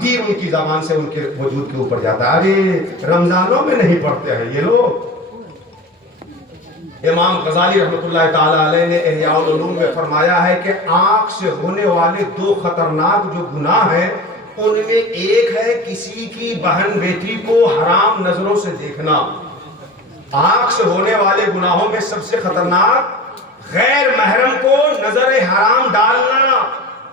تیر ان کی زبان سے ان کے وجود کے اوپر جاتا ہے. ارے رمضانوں میں نہیں پڑھتے ہیں یہ لوگ. امام غزالی رحمۃ اللہ تعالی علیہ نے احیاء العلوم میں فرمایا ہے کہ آنکھ سے ہونے والے دو خطرناک جو گناہ ہیں ان میں ایک ہے کسی کی بہن بیٹی کو حرام نظروں سے دیکھنا. آنکھ سے ہونے والے گناہوں میں سب سے خطرناک غیر محرم کو نظر حرام ڈالنا،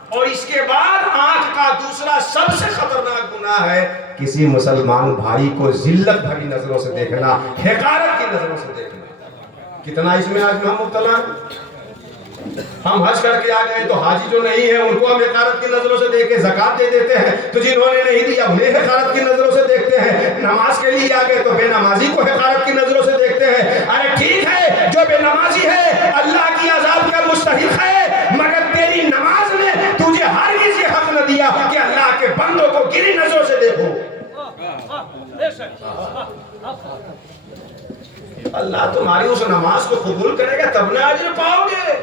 اور اس کے بعد آنکھ کا دوسرا سب سے خطرناک گناہ ہے کسی مسلمان بھائی کو ذلت بھری نظروں سے دیکھنا، حقارت کی نظروں سے دیکھنا. کتنا اس میں آج ہم مبتلا ہیں. ہم حج کر کے آ گئے تو حاجی جو نہیں ہے ان کو ہم حقارت کی نظروں سے دیکھ کے زکات دے دیتے ہیں، تو جنہوں نے نہیں دیا انہیں حقارت کی نظروں سے دیکھتے ہیں. نماز کے لیے آ گئے تو بے نمازی کو حقارت کی نظروں سے دیکھتے ہیں. ارے ٹھیک ہے جو بے نمازی ہے اللہ کی عذاب کا مستحق ہے، مگر تیری نماز نے تجھے ہرگز یہ حق نہ دیا کہ اللہ کے بندوں کو گری نظروں سے دیکھو. اللہ تمہاری اس نماز کو قبول کرے گا تب نہ اجر پاؤ گے.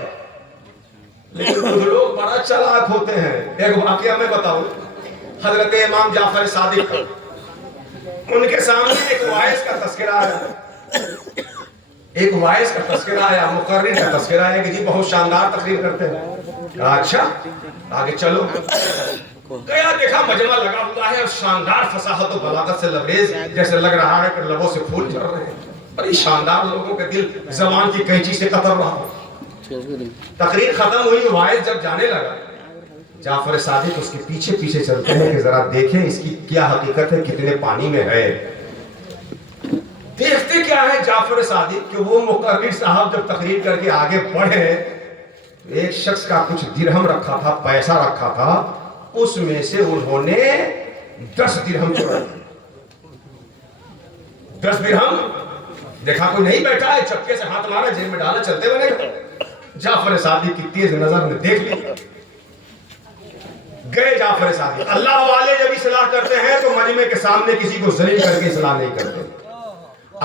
لیکن کچھ لوگ بڑا چلاک ہوتے ہیں. ایک واقعہ میں بتاؤں، حضرت امام جعفر صادق ان کے سامنے ایک وائس کا تذکرہ آیا، ایک وائس کا تذکرہ آیا، مقرر کا تذکرہ آیا کہ جی بہت شاندار تقریر کرتے ہیں. اچھا آگے چلو. گیا دیکھا مجمع لگا ہوا ہے اور شاندار فصاحت و بلاغت سے لبریز، جیسے لگ رہا ہے کہ لبوں سے پھول جھڑ رہے ہیں. بڑی شاندار، لوگوں کے دل زبان کی کینچی سے قطر رہا. تقریر ختم ہوئی، وائز جب جانے لگا جعفر صادق اس کے پیچھے پیچھے چلتے ہیں کہ ذرا دیکھیں اس کی کیا حقیقت ہے، کتنے پانی میں ہے. دیکھتے کیا ہے جعفر صادق کہ وہ مقرر صاحب جب تقریر کر کے آگے بڑھے ایک شخص کا کچھ درہم رکھا تھا، پیسہ رکھا تھا، اس میں سے انہوں نے 10 درہم چرائے. 10 درہم دیکھا کوئی نہیں بیٹھا ہے، چپکے سے ہاتھ مارا، جیب میں ڈالا، چلتے ہوئے نہیں. جعفر صادق کی تیز نظر نے دیکھ لی. گئے جعفر صادق. اللہ والے جب اصلاح کرتے ہیں تو مجمع کے سامنے کسی کو ذلیل کر کے اصلاح نہیں کرتے.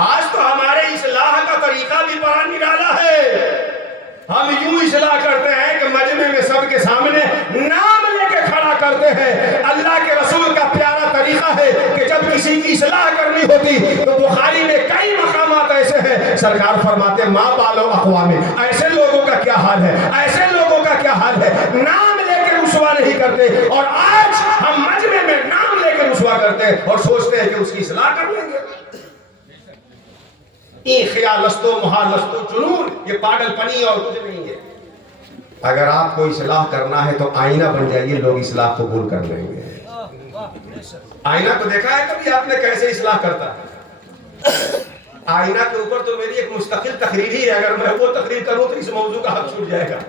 آج تو ہمارے اصلاح کا طریقہ بھی بڑا نرالا ہے. ہم یوں اصلاح کرتے ہیں کہ مجمع میں سب کے سامنے نام لے کے کھڑا کرتے ہیں. اللہ کے رسول کا پیارا طریقہ ہے کہ جب کسی کی اصلاح کرنی ہوتی تو بخاری میں کئی مقامات ایسے ہیں سرکار فرماتے ما بالو اقوام، ایسے لوگوں کا کیا حال ہے، ایسے لوگوں کا کیا حال ہے. نام لے کے رسوا نہیں کرتے، اور آج ہم مجمع میں نام لے کے رسوا کرتے ہیں اور سوچتے ہیں کہ اس کی اصلاح کر لیں گے. یہ خیال لستو محال لستو جنون، یہ پاگل پنی اور کچھ نہیں ہے. اگر آپ کو اصلاح کرنا ہے تو آئینہ بن جائیے، لوگ اصلاح قبول کر لیں گے. آئینہ کو دیکھا ہے کبھی آپ نے کیسے اصلاح کرتا ہے؟ آئینہ کے اوپر تو میری ایک مستقل تقریر ہی ہے، اگر میں وہ تقریر کروں تو اس موضوع کا حق چھوٹ جائے گا.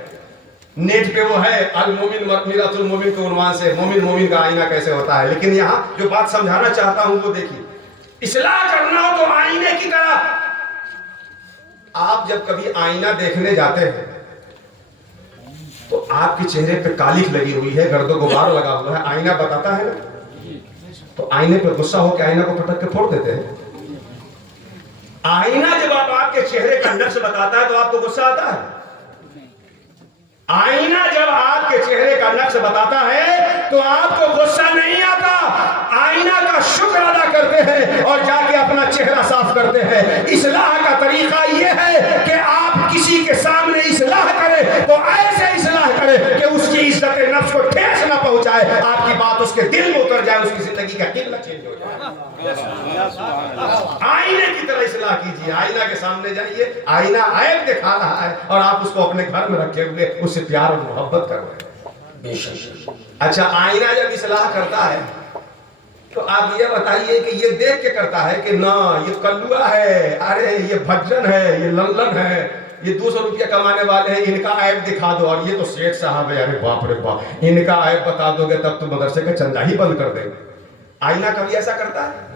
نیٹ پہ وہ ہے المومن مرآۃ المومن کے عنوان سے مومن کا آئینہ کیسے ہوتا ہے. لیکن یہاں جو بات سمجھانا چاہتا ہوں وہ دیکھیے، اصلاح کرنا ہو تو آئینے کی طرح. آپ جب کبھی آئینہ دیکھنے جاتے ہیں تو آپ کے چہرے پہ کالک لگی ہوئی ہے، گرد و غبار لگا ہوا ہے، آئینہ بتاتا ہے نا. تو آئینے پہ غصہ ہو کے آئینہ کو پٹک کے پھوڑ دیتے ہیں. آئینہ جب آپ کے چہرے کا نقش بتاتا ہے تو آپ کو غصہ آتا ہے. آئینہ جب آپ کے چہرے کا نقش بتاتا ہے تو آپ کو غصہ نہیں آتا. آئینہ کا شکر ادا کرتے ہیں اور جا کے اپنا چہرہ صاف کرتے ہیں. اصلاح کا طریقہ یہ ہے کہ آپ کسی کے سامنے اصلاح کریں تو ایسے اصلاح کریں کہ اس کی عزت نفس کو ٹھیس نہ پہنچائے، آپ کی بات اس کے دل میں اتر جائے، اس کی زندگی کا قبلہ چینج ہو جائے. آئینے کی طرح اصلاح کیجیے. آئینہ کے سامنے جائیے، آئینہ عیب دکھا رہا ہے اور آپ اس کو اپنے گھر میں رکھے ہوئے اس سے پیار اور محبت کر رہے ہیں. اچھا آئینہ جب اصلاح کرتا ہے تو آپ یہ بتائیے کہ یہ دیکھ کے کرتا ہے کہ نہ یہ کلوا ہے، ارے یہ بھجن ہے، یہ للن ہے، یہ 200 روپیہ کمانے والے ہیں، ان کا عیب دکھا دو، اور یہ تو سیٹ صاحب ہے، ارے باپ رے باپ، ان کا عیب بتا دو گے تب تو مدرسے کا چندہ ہی بند کر دیں گے. آئینہ کبھی ایسا کرتا ہے؟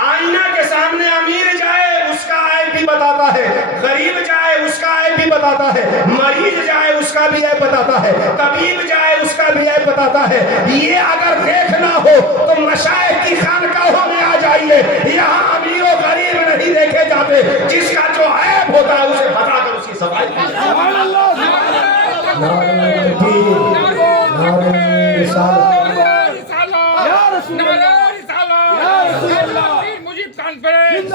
آئینہ کے سامنے امیر جائے اس کا عیب بھی بتاتا ہے، غریب جائے اس کا عیب بھی بتاتا ہے، مریض جائے اس کا بھی عیب بتاتا ہے، طبیب جائے اس کا بھی عیب بتاتا ہے. یہ اگر دیکھنا ہو تو مشائخ کی خانقاہوں میں آ جائیے، یہاں امیر و غریب نہیں دیکھے جاتے، جس کا جو عیب ہوتا ہے اسے بتا کر اس کی صفائی. سبحان اللہ. کانفرنس،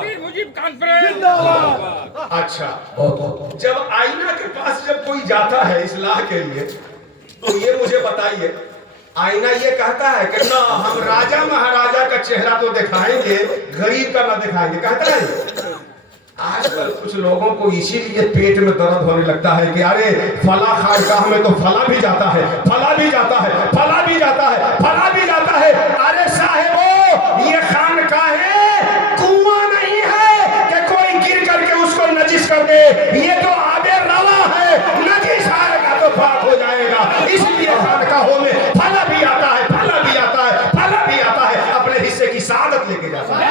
پیر مجیب کانفرنس۔ اچھا، جب آئینہ کے پاس جب کوئی جاتا ہے اصلاح کے لیے تو یہ مجھے بتائیے، آئینہ یہ کہتا ہے کہ نہ ہم راجہ مہاراجہ کا چہرہ تو دکھائیں گے، غریب کا نہ دکھائیں گے، کہتا ہے؟ آج کل کچھ لوگوں کو اسی لیے پیٹ میں درد ہونے لگتا ہے کہ ارے فلاں خانقاہ میں تو فلاں بھی جاتا ہے، فلاں بھی جاتا ہے، فلاں بھی جاتا ہے، فلاں بھی جاتا ہے۔ ارے صاحبو، یہ خانقاہیں کنواں نہیں ہے کہ کوئی گر کر کے اس کو نجس کر دے، یہ تو آب روا ہے، نجس آئے گا تو پاک ہو جائے گا۔ اس لیے خانقاہوں میں فلاں بھی آتا ہے، فلاں بھی آتا ہے، فلاں بھی آتا ہے، اپنے حصے کی سعادت لے کے جاتا ہے۔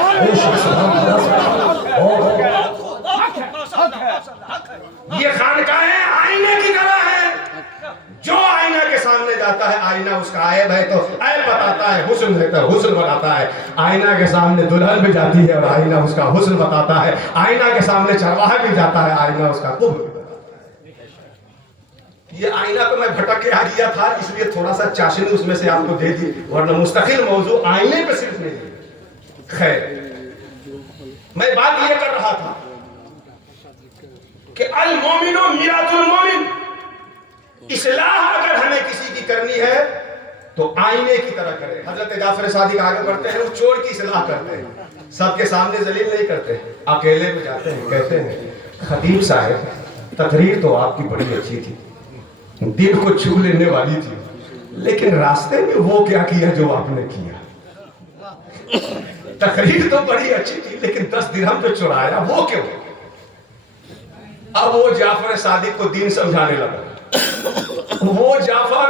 یہ خانقاہیں آئینے کی طرح ہے، جو آئینہ کے سامنے جاتا ہے آئینہ اس کا عیب ہے تو عیب بتاتا ہے، حسن ہے تو حسن بتاتا ہے۔ آئینہ کے سامنے دلہن بھی جاتی ہے اور آئینہ اس کا حسن بتاتا ہے۔ آئینہ کے سامنے چرواہا بھی جاتا ہے، آئینہ اس کا قبر بتاتا ہے۔ یہ آئینہ تو میں بھٹک کے آ گیا تھا، اس لیے تھوڑا سا چاشنی اس میں سے آپ کو دے دی، ورنہ مستقل موضوع آئینے پہ صرف نہیں ہے۔ خیر، میں بات یہ کر رہا تھا کہ المومن میراث المومن، اصلاح اگر ہمیں کسی کی کرنی ہے تو آئینے کی طرح کرے۔ حضرت جعفر صادق آگے بڑھتے ہیں، وہ چور کی اصلاح کرتے ہیں، سب کے سامنے ذلیل نہیں کرتے، اکیلے میں جاتے ہیں، کہتے ہیں خطیب صاحب تقریر تو آپ کی بڑی اچھی تھی، دل کو چھو لینے والی تھی، لیکن راستے میں وہ کیا کیا جو آپ نے کیا؟ تقریر تو بڑی اچھی تھی لیکن 10 درہم جو چرایا وہ کیوں؟ اب وہ جعفر صادق کو دین سمجھانے لگا۔ وہ جعفر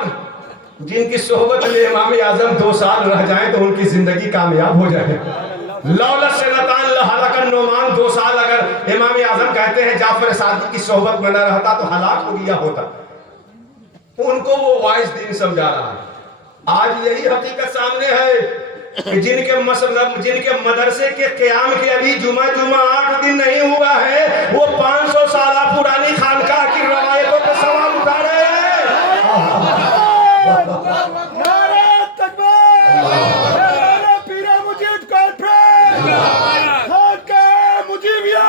جن کی صحبت میں امام اعظم 2 سال رہ جائیں تو ان کی زندگی کامیاب ہو جائے۔ لولا سنتان لہلک النعمان، 2 سال اگر امام اعظم کہتے ہیں جعفر صادق کی صحبت میں نہ رہتا تو ہلاک ہو گیا ہوتا، ان کو وہ وائز دین سمجھا رہا ہے۔ آج یہی حقیقت سامنے ہے کہ جن کے مدرسے کے قیام کے ابھی جمعہ 8 دن نہیں ہوا ہے، وہ 500 سالہ پرانی خانقاہ کی روایتوں پہ سوال اٹھا رہے ہیں۔ نعرہ تکبیر، نعرہ پیر مجیب کانفرنس، خانقاہ مجیبیہ۔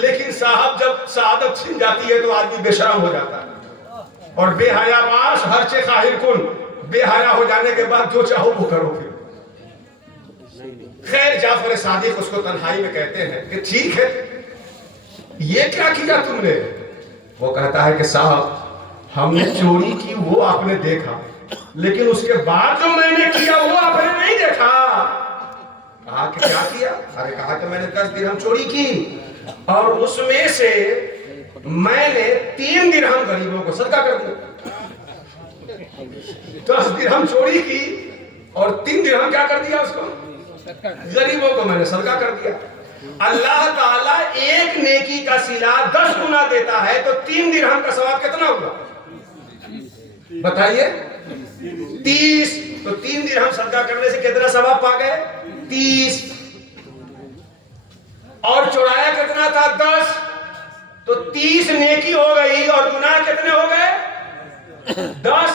لیکن صاحب جب سعادت چھن جاتی ہے تو آدمی بے شرم ہو جاتا ہے، اور بے حیا باش ہر چے خاہر کن، بے حیا ہو جانے کے بعد جو چاہو وہ کرو پھر۔ خیر، جعفر صادق اس کو تنہائی میں کہتے ہیں کہ ٹھیک ہے، یہ کیا کیا تم نے؟ وہ کہتا ہے کہ صاحب ہم نے چوری کی وہ آپ نے دیکھا، لیکن اس کے بعد جو میں نے کیا وہ آپ نے نہیں دیکھا۔ کہا کہ کیا کیا؟ ارے کہا کہ میں نے 10 درہم چوری کی اور اس میں سے میں نے 3 درہم غریبوں کو صدقہ کر دیا۔ 10 درہم چوری کی اور 3 درہم کیا کر دیا؟ اس کو غریبوں کو میں نے صدقہ کر دیا۔ اللہ تعالیٰ ایک نیکی کا صلہ 10 گنا دیتا ہے تو 3 درہم کا ثواب کتنا ہوگا بتائیے؟ 30۔ تو 3 درہم صدقہ کرنے سے کتنا ثواب پا گئے؟ 30۔ اور چورایا کتنا تھا؟ 10۔ تو 30 نیکی ہو گئی اور گناہ کتنے ہو گئے؟ 10۔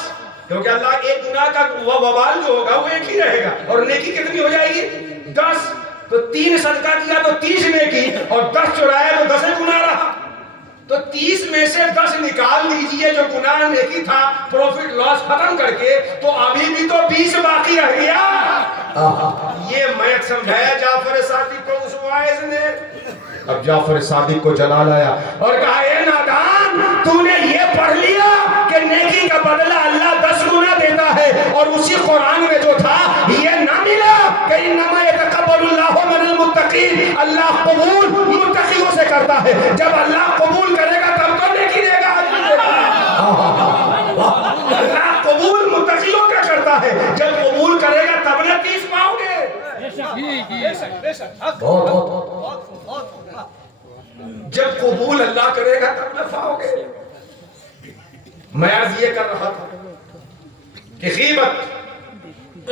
کیونکہ اللہ ایک گناہ کا وبال جو ہوگا وہ ایک ہی رہے گا، اور نیکی کتنی ہو جائے گی؟ 10۔ تو 3 صدقہ کیا تو 30 نیکی، اور 10 چورایا تو 10 گناہ رہا۔ تو 30 میں سے 10 نکال لیجئے جو گناہ نیکی تھا، پروفٹ لاس ختم کر کے، تو ابھی بھی تو 20 باقی رہ گیا۔ یہ میتھ سمجھایا جعفر صادق کو اس وائز نے۔ اب جعفر صادق کو جلال آیا اور کہا اے نادان، تو نے یہ پڑھ لیا کہ نیکی کا بدلہ اللہ 10 گنا دیتا ہے، اور اسی قرآن میں جو تھا یہ نہ ملا کہ انما یتقبل اللہ من المتقین، اللہ قبول متقیوں سے کرتا ہے۔ جب اللہ قبول کرے گا تب تو نیکی دے گا۔ اللہ قبول متقیوں کا کرتا ہے، جب قبول کرے گا تب نہ 30 پاؤ گے۔ جب قبول اللہ کرے گا تب نفع ہوگے۔ میں آج یہ کر رہا تھا کہ غیبت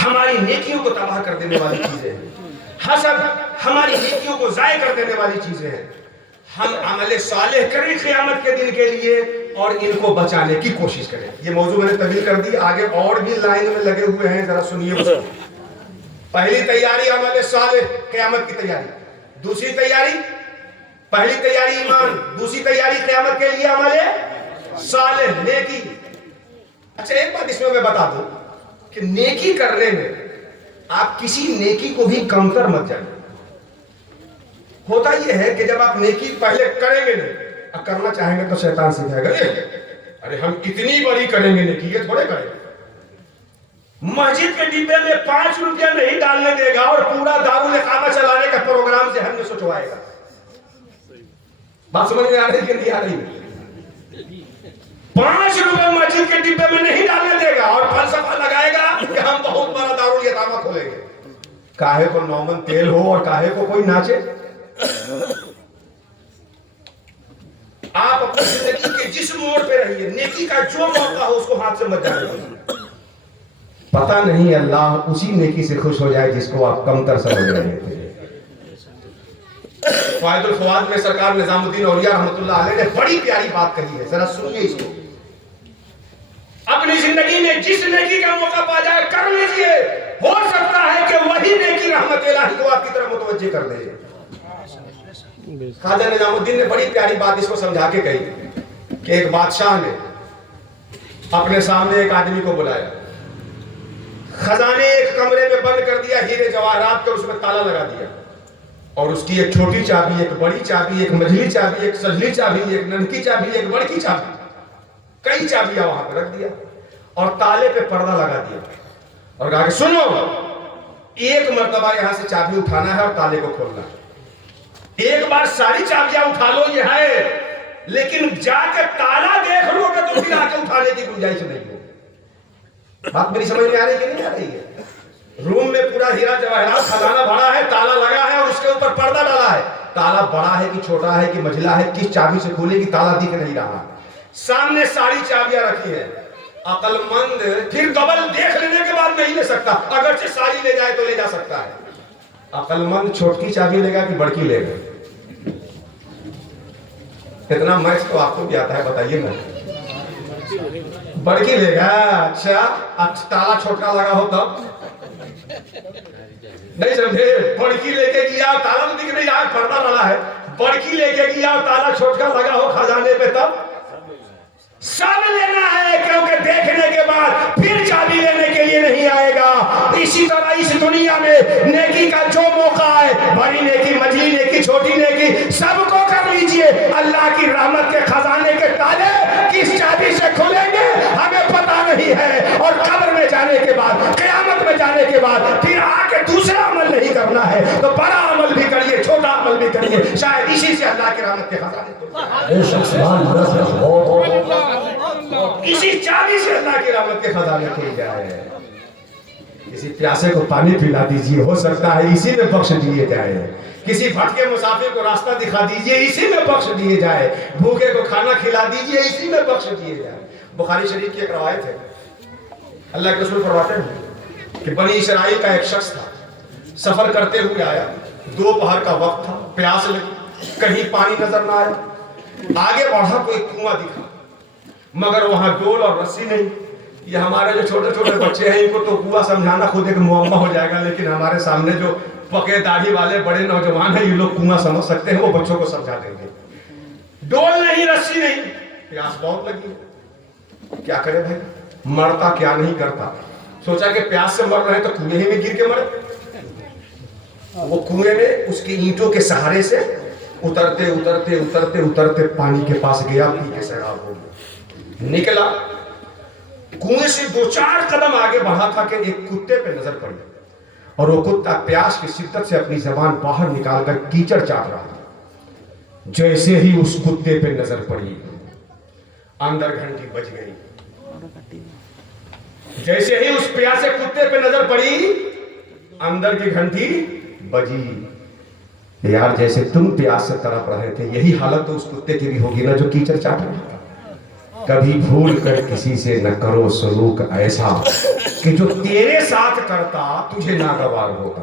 ہماری نیکیوں کو تباہ کر دینے والی چیزیں ہیں، حسد ہماری نیکیوں کو ضائع کر دینے والی چیزیں ہیں۔ ہم عمل صالح کریں قیامت کے دن کے لیے، اور ان کو بچانے کی کوشش کریں. یہ موضوع میں نے طویل کر دی, آگے اور بھی لائن میں لگے ہوئے ہیں, ذرا سنیے. پہلی تیاری عمل صالح, قیامت کی تیاری. دوسری تیاری, پہلی تیاری ایمان, دوسری تیاری قیامت کے لیے عمل صالح, نیکی. اچھا ایک بات اس میں بتا دوں کہ نیکی کرنے میں آپ کسی نیکی کو بھی کمتر مت جانیں. ہوتا یہ ہے کہ جب آپ نیکی پہلے کریں گے نہیں, کرنا چاہیں گے تو شیطان سکھائے گا, ارے ہم اتنی بڑی کریں گے نیکی, یہ تھوڑے کریں گے. مسجد کے ڈبے میں 5 روپیہ نہیں ڈالنے دے گا اور پورا دارالاقامہ چلانے کا پروگرام ذہن میں سوچوائے گا. بات سمجھ میں آ رہی کہ نہیں آ رہی؟ 5 روپے مسجد کے ڈبے میں نہیں ڈالنے دے گا اور فلسفہ لگائے گا کہ ہم بہت بڑا دارالاقامہ کھولیں گے. کاہے کو نومن تیل ہو اور کاہے کو کوئی ناچے. آپ اپنی زندگی کے جس موڑ پہ رہیے, نیکی کا جو موقع ہو اس کو ہاتھ سے مت جانے. پتہ نہیں اللہ اسی نیکی سے خوش ہو جائے جس کو آپ کمتر سمجھ رہے تھے. فائد الفواد میں سرکار نظام الدین اولیاء رحمۃ اللہ علیہ نے بڑی پیاری بات کہی ہے, ذرا سنیے اس کو. اپنی زندگی میں جس نیکی کا موقع پا جائے کر لیجئے, ہو سکتا ہے کہ وہی نیکی رحمت الہی کو آپ کی طرف متوجہ کر دے. خواجہ نظام الدین نے بڑی پیاری بات اس کو سمجھا کے کہی کہ ایک بادشاہ نے اپنے سامنے ایک آدمی کو بلایا, خزانے ایک کمرے میں بند کر دیا, ہیرے جواہرات کر اس میں تالا لگا دیا, اور اس کی ایک چھوٹی چابی, ایک بڑی چابی, ایک مجھلی چابی, ایک سجلی چابی, ایک ننکی چابی, ایک بڑکی چابی, کئی چابیاں وہاں پہ رکھ دیا اور تالے پہ پردہ لگا دیا اور کہا کہ سنو, ایک مرتبہ یہاں سے چابی اٹھانا ہے اور تالے کو کھولنا ہے. ایک بار ساری چابیاں اٹھا لو یہ ہے, لیکن جا کے تالا دیکھ لو کہ تو پھر آ کے اٹھانے کی گنجائش نہیں ہو. بات میری سمجھ میں آ رہی کہ نہیں آ رہی ہے؟ روم میں پورا ہیرا جواہرات خزانہ بھرا ہے, تالا لگا ہے اور اس کے اوپر پردہ ڈالا ہے. تالا بڑا ہے کہ چھوٹا ہے کہ مجھلا ہے, کس چابی سے کھولے گی تالا دکھ نہیں رہا. سامنے ساری چابیاں رکھی ہیں. عقل مند پھر ڈبل دیکھ لینے کے بعد نہیں لے سکتا, اگرچہ ساری لے جائے تو لے جا سکتا ہے. عقل مند چھوٹی چابی لے گا کہ بڑکی لے گا؟ اتنا میچ تو آپ کو بھی آتا ہے, بتائیے نا. بڑکی لے گا. اچھا تالا چھوٹا لگا ہو تب نہیں سمجھے. بڑکی لے کے گیا, تالا تو دکھ نہیں رہا, پردہ ڈالا ہے. بڑکی لے کے گیا, تالا چھوٹا لگا ہو خزانے پہ, تب سب لینا ہے, کیونکہ دیکھنے کے بعد پھر چابی لینے کے لیے نہیں آئے گا. اسی طرح اس دنیا میں نیکی کا جو موقع ہے, بڑی نیکی, مجھلی نیکی, چھوٹی نیکی, سب کو کر لیجئے. اللہ کی رحمت کے خزانے کے تالے کس چابی سے کھلیں گے ہمیں پتہ نہیں ہے, اور قبر میں جانے کے بعد, قیامت میں جانے کے بعد پھر آ کے دوسرا عمل نہیں کرنا ہے تو بڑا عمل بھی کریے, چھوٹا عمل بھی کریے, شاید اسی سے اللہ کی رحمت کے خزانے اسی چابی سے اللہ کی رحمت کے خزانے کھل جائے. کسی پیاسے کو پانی پلا دیجیے, ہو سکتا ہے اسی میں بخش دیے جائے. کسی بھٹکے مسافر کو راستہ دکھا دیجیے, اسی میں بخش دیے جائے. بھوکے کو کھانا کھلا دیجیے, اسی میں بخش دیے جائے. بخاری شریف کی ایک روایت ہے, اللہ کے رسول فرماتے ہیں کہ بنی اسرائیل کا ایک شخص تھا, سفر کرتے ہوئے آیا, دوپہر کا وقت تھا, پیاس لگی, کہیں پانی نظر نہ آیا. آگے بڑھا تو ایک کنواں دکھا, مگر وہاں ڈول اور رسی نہیں. یہ ہمارے جو چھوٹے چھوٹے بچے ہیں ان کو تو کنواں سمجھانا خود ایک معمہ ہو جائے گا, لیکن ہمارے سامنے جو پکے داڑھی والے بڑے نوجوان ہیں, یہ لوگ کنواں سمجھ سکتے ہیں, وہ بچوں کو سمجھا دیں گے. ڈول نہیں, رسی نہیں, پیاس بہت لگی, کیا کرے بھائی, مرتا کیا نہیں کرتا. سوچا کہ پیاس سے مر رہے ہیں تو کنویں ہی میں گر کے مرے. وہ کنویں میں اس کی اینٹوں کے سہارے سے اترتے اترتے اترتے اترتے پانی کے پاس گیا, پی کے سیراب ہو گیا. نکلا, کنویں سے 2-4 قدم آگے بڑھا تھا کہ ایک کتے پہ نظر پڑی, اور وہ کتا پیاس کی شدت سے اپنی زبان باہر نکال کر کیچڑ چاٹ رہا تھا. جیسے ہی اس کتے پہ نظر پڑی, اندر گھنٹی بج گئی. جیسے ہی اس پیاسے کتے پہ نظر پڑی, اندر کی گھنٹی بجی. یار جیسے تم پیاس سے تڑپ رہے تھے, یہی حالت تو اس کتے کی بھی ہوگی نا جو کیچڑ چاٹ رہا تھا. کبھی بھول کر کسی سے نہ کرو سلوک ایسا کہ جو تیرے ساتھ کرتا تجھے ناگوار ہوتا.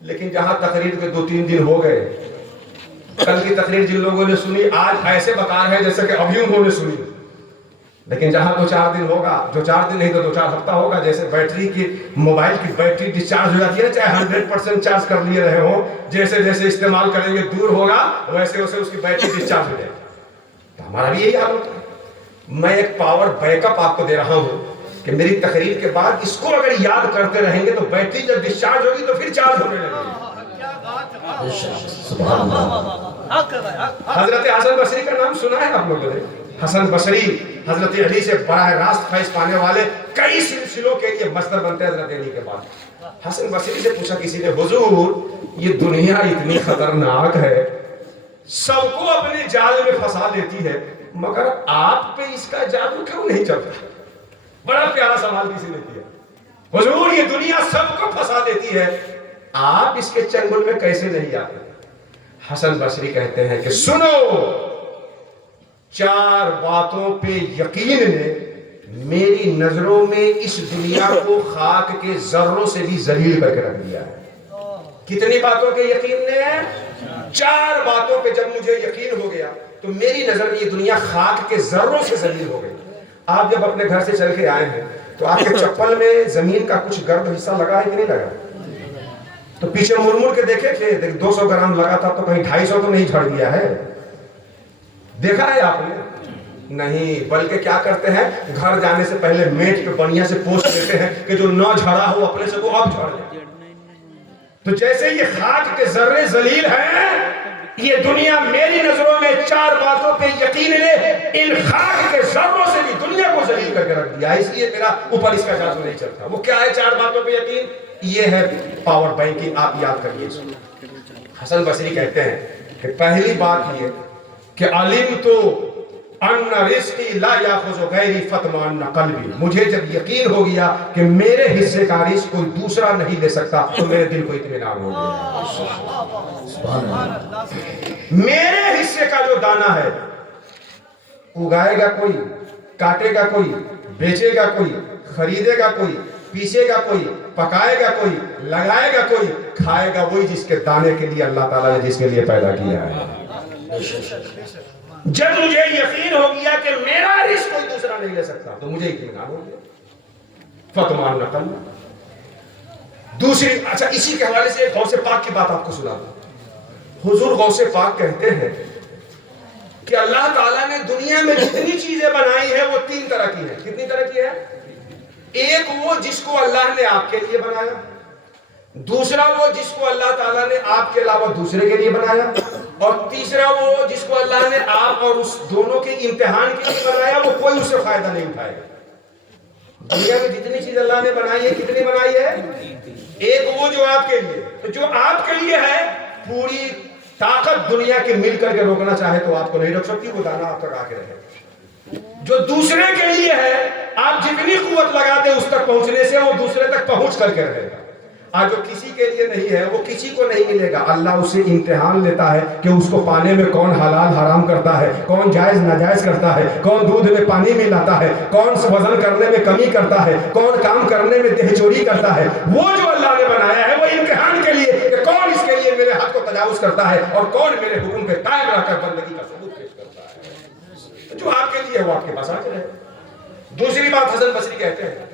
لیکن جہاں تقریر کے 2-3 دن ہو گئے، کل کی تقریر جن لوگوں نے سنی آج ایسے بتا رہے ہیں جیسے کہ ابھی انہوں نے سنی، لیکن جہاں 2-4 دن ہوگا، 2-4 دن نہیں تو 2-4 ہفتہ ہوگا، جیسے بیٹری کی موبائل کی بیٹری ڈسچارج ہو جاتی ہے، چاہے 100% چارج کر لیے رہے ہو، جیسے جیسے استعمال کریں گے دور ہوگا ویسے ویسے اس کی بیٹری ڈسچارج ہو جائے گی۔ تو ہمارا بھی یہی حال ہوتا ہے۔ میں ایک پاور بیک اپ آپ کو دے رہا ہوں کہ میری تقریر کے بعد اس کو اگر یاد کرتے رہیں گے تو بیٹری جب ڈسچارج ہوگی تو پھر چارج ہونے لگے گی۔ حضرت حسن بصری کا نام سنا ہے آپ لوگوں نے؟ حسن بصری حضرت علی سے براہ راست فیض پانے والے، کئی سلسلوں کے لیے مصدر بنتے ہیں حضرت علی کے بعد۔ حسن بصری سے پوچھا کسی نے، حضور یہ دنیا اتنی خطرناک ہے، سب کو اپنے جال میں پھنسا لیتی ہے، مگر آپ پہ اس کا جادو کیوں نہیں چلتا؟ بڑا پیارا سوال کسی نے کیا، حضور یہ دنیا سب کو پھنسا دیتی ہے، آپ اس کے چنگل میں کیسے نہیں آتے؟ حسن بصری کہتے ہیں کہ سنو، 4 باتوں پہ یقین نے میری نظروں میں اس دنیا کو خاک کے ذروں سے بھی ذلیل کر کے رکھ دیا ہے۔ کتنی باتوں کے یقین نے؟ 4 باتوں پہ جب مجھے یقین ہو گیا تو میری نظر میں یہ دنیا خاک کے ذروں سے ذلیل ہو گئی۔ آپ جب اپنے گھر سے چل کے آئے ہیں تو آپ کے چپل میں زمین کا کچھ گرد حصہ لگا ہے کہ نہیں لگا؟ تو پیچھے مڑ مڑ کے دیکھے کہ 200 گرام لگا تھا تو کہیں 250 تو نہیں جھڑ گیا ہے؟ دیکھا ہے آپ نے؟ نہیں، بلکہ کیا کرتے ہیں، گھر جانے سے پہلے میٹ پہ بڑھیا سے پوچھ دیتے ہیں کہ جو نہ جھڑا ہو اپنے سے وہ اب جھڑ جائے۔ تو جیسے یہ خاک کے ذرے ذلیل ہیں، یہ دنیا میری نظروں میں 4 باتوں پہ یقین نے ان خاک کے ذروں سے بھی دنیا کو ذلیل کر کے رکھ دیا، اس لیے میرا اوپر اس کا جادو نہیں چلتا۔ وہ کیا ہے 4 باتوں پہ یقین؟ یہ ہے پاور بینکنگ، آپ یاد کریے۔ حسن بصری کہتے ہیں کہ پہلی بات یہ کہ علم تو ان رزقی لا یاخذ غیری فتمان قلبی، مجھے جب یقین ہو گیا کہ میرے حصے کا رزق کوئی دوسرا نہیں لے سکتا تو میرے دل کو اطمینان ہو گیا۔ میرے حصے کا جو دانہ ہے اگائے گا کوئی، کاٹے گا کوئی، بیچے گا کوئی، خریدے گا کوئی، پیسے گا کوئی، پکائے گا کوئی، لگائے گا کوئی، کھائے گا وہی جس کے دانے کے لیے اللہ تعالیٰ نے جس کے لیے پیدا کیا ہے۔ جب مجھے یقین ہو گیا کہ میرا رزق کوئی دوسرا نہیں لے سکتا تو مجھے اطمینان ہو گیا۔ فتمان نقل دوسری، اچھا اسی کے حوالے سے غوث پاک کی بات آپ کو سنا دوں۔ حضور غوث پاک کہتے ہیں کہ اللہ تعالیٰ نے دنیا میں جتنی چیزیں بنائی ہیں وہ 3 طرح کی ہیں۔ کتنی طرح کی ہے؟ ایک وہ جس کو اللہ نے آپ کے لیے بنایا، دوسرا وہ جس کو اللہ تعالیٰ نے آپ کے علاوہ دوسرے کے لیے بنایا، اور تیسرا وہ جس کو اللہ نے آپ اور اس دونوں کے امتحان کے لیے بنایا، وہ کوئی اس سے فائدہ نہیں اٹھائے گا۔ دنیا میں جتنی چیز اللہ نے بنائی ہے کتنی بنائی ہے؟ ایک وہ جو آپ کے لیے، تو جو آپ کے لیے ہے پوری طاقت دنیا کے مل کر کے روکنا چاہے تو آپ کو نہیں روک سکتی، وہ دانا آپ تک آ کے رہے۔ جو دوسرے کے لیے ہے آپ جتنی قوت لگاتے اس تک پہنچنے سے وہ دوسرے تک پہنچ کر کے رہے گا۔ آج جو کسی کے لیے نہیں ہے وہ کسی کو نہیں ملے گا۔ اللہ اسے امتحان لیتا ہے کہ اس کو پانے میں کون حلال حرام کرتا ہے، کون جائز ناجائز کرتا ہے، کون دودھ میں پانی ملاتا ہے، کون وزن کرنے میں کمی کرتا ہے، کون کام کرنے میں دہ چوری کرتا ہے۔ وہ جو اللہ نے بنایا ہے وہ امتحان کے لیے کہ کون اس کے لیے میرے حق کو تجاوز کرتا ہے اور کون میرے حکم پہ قائم رہ کر بندگی کا ثبوت پیش کرتا ہے۔ جو آپ کے لیے وہ آپ کے پاس آ جائے۔ دوسری بات حسن بصری کہتے ہیں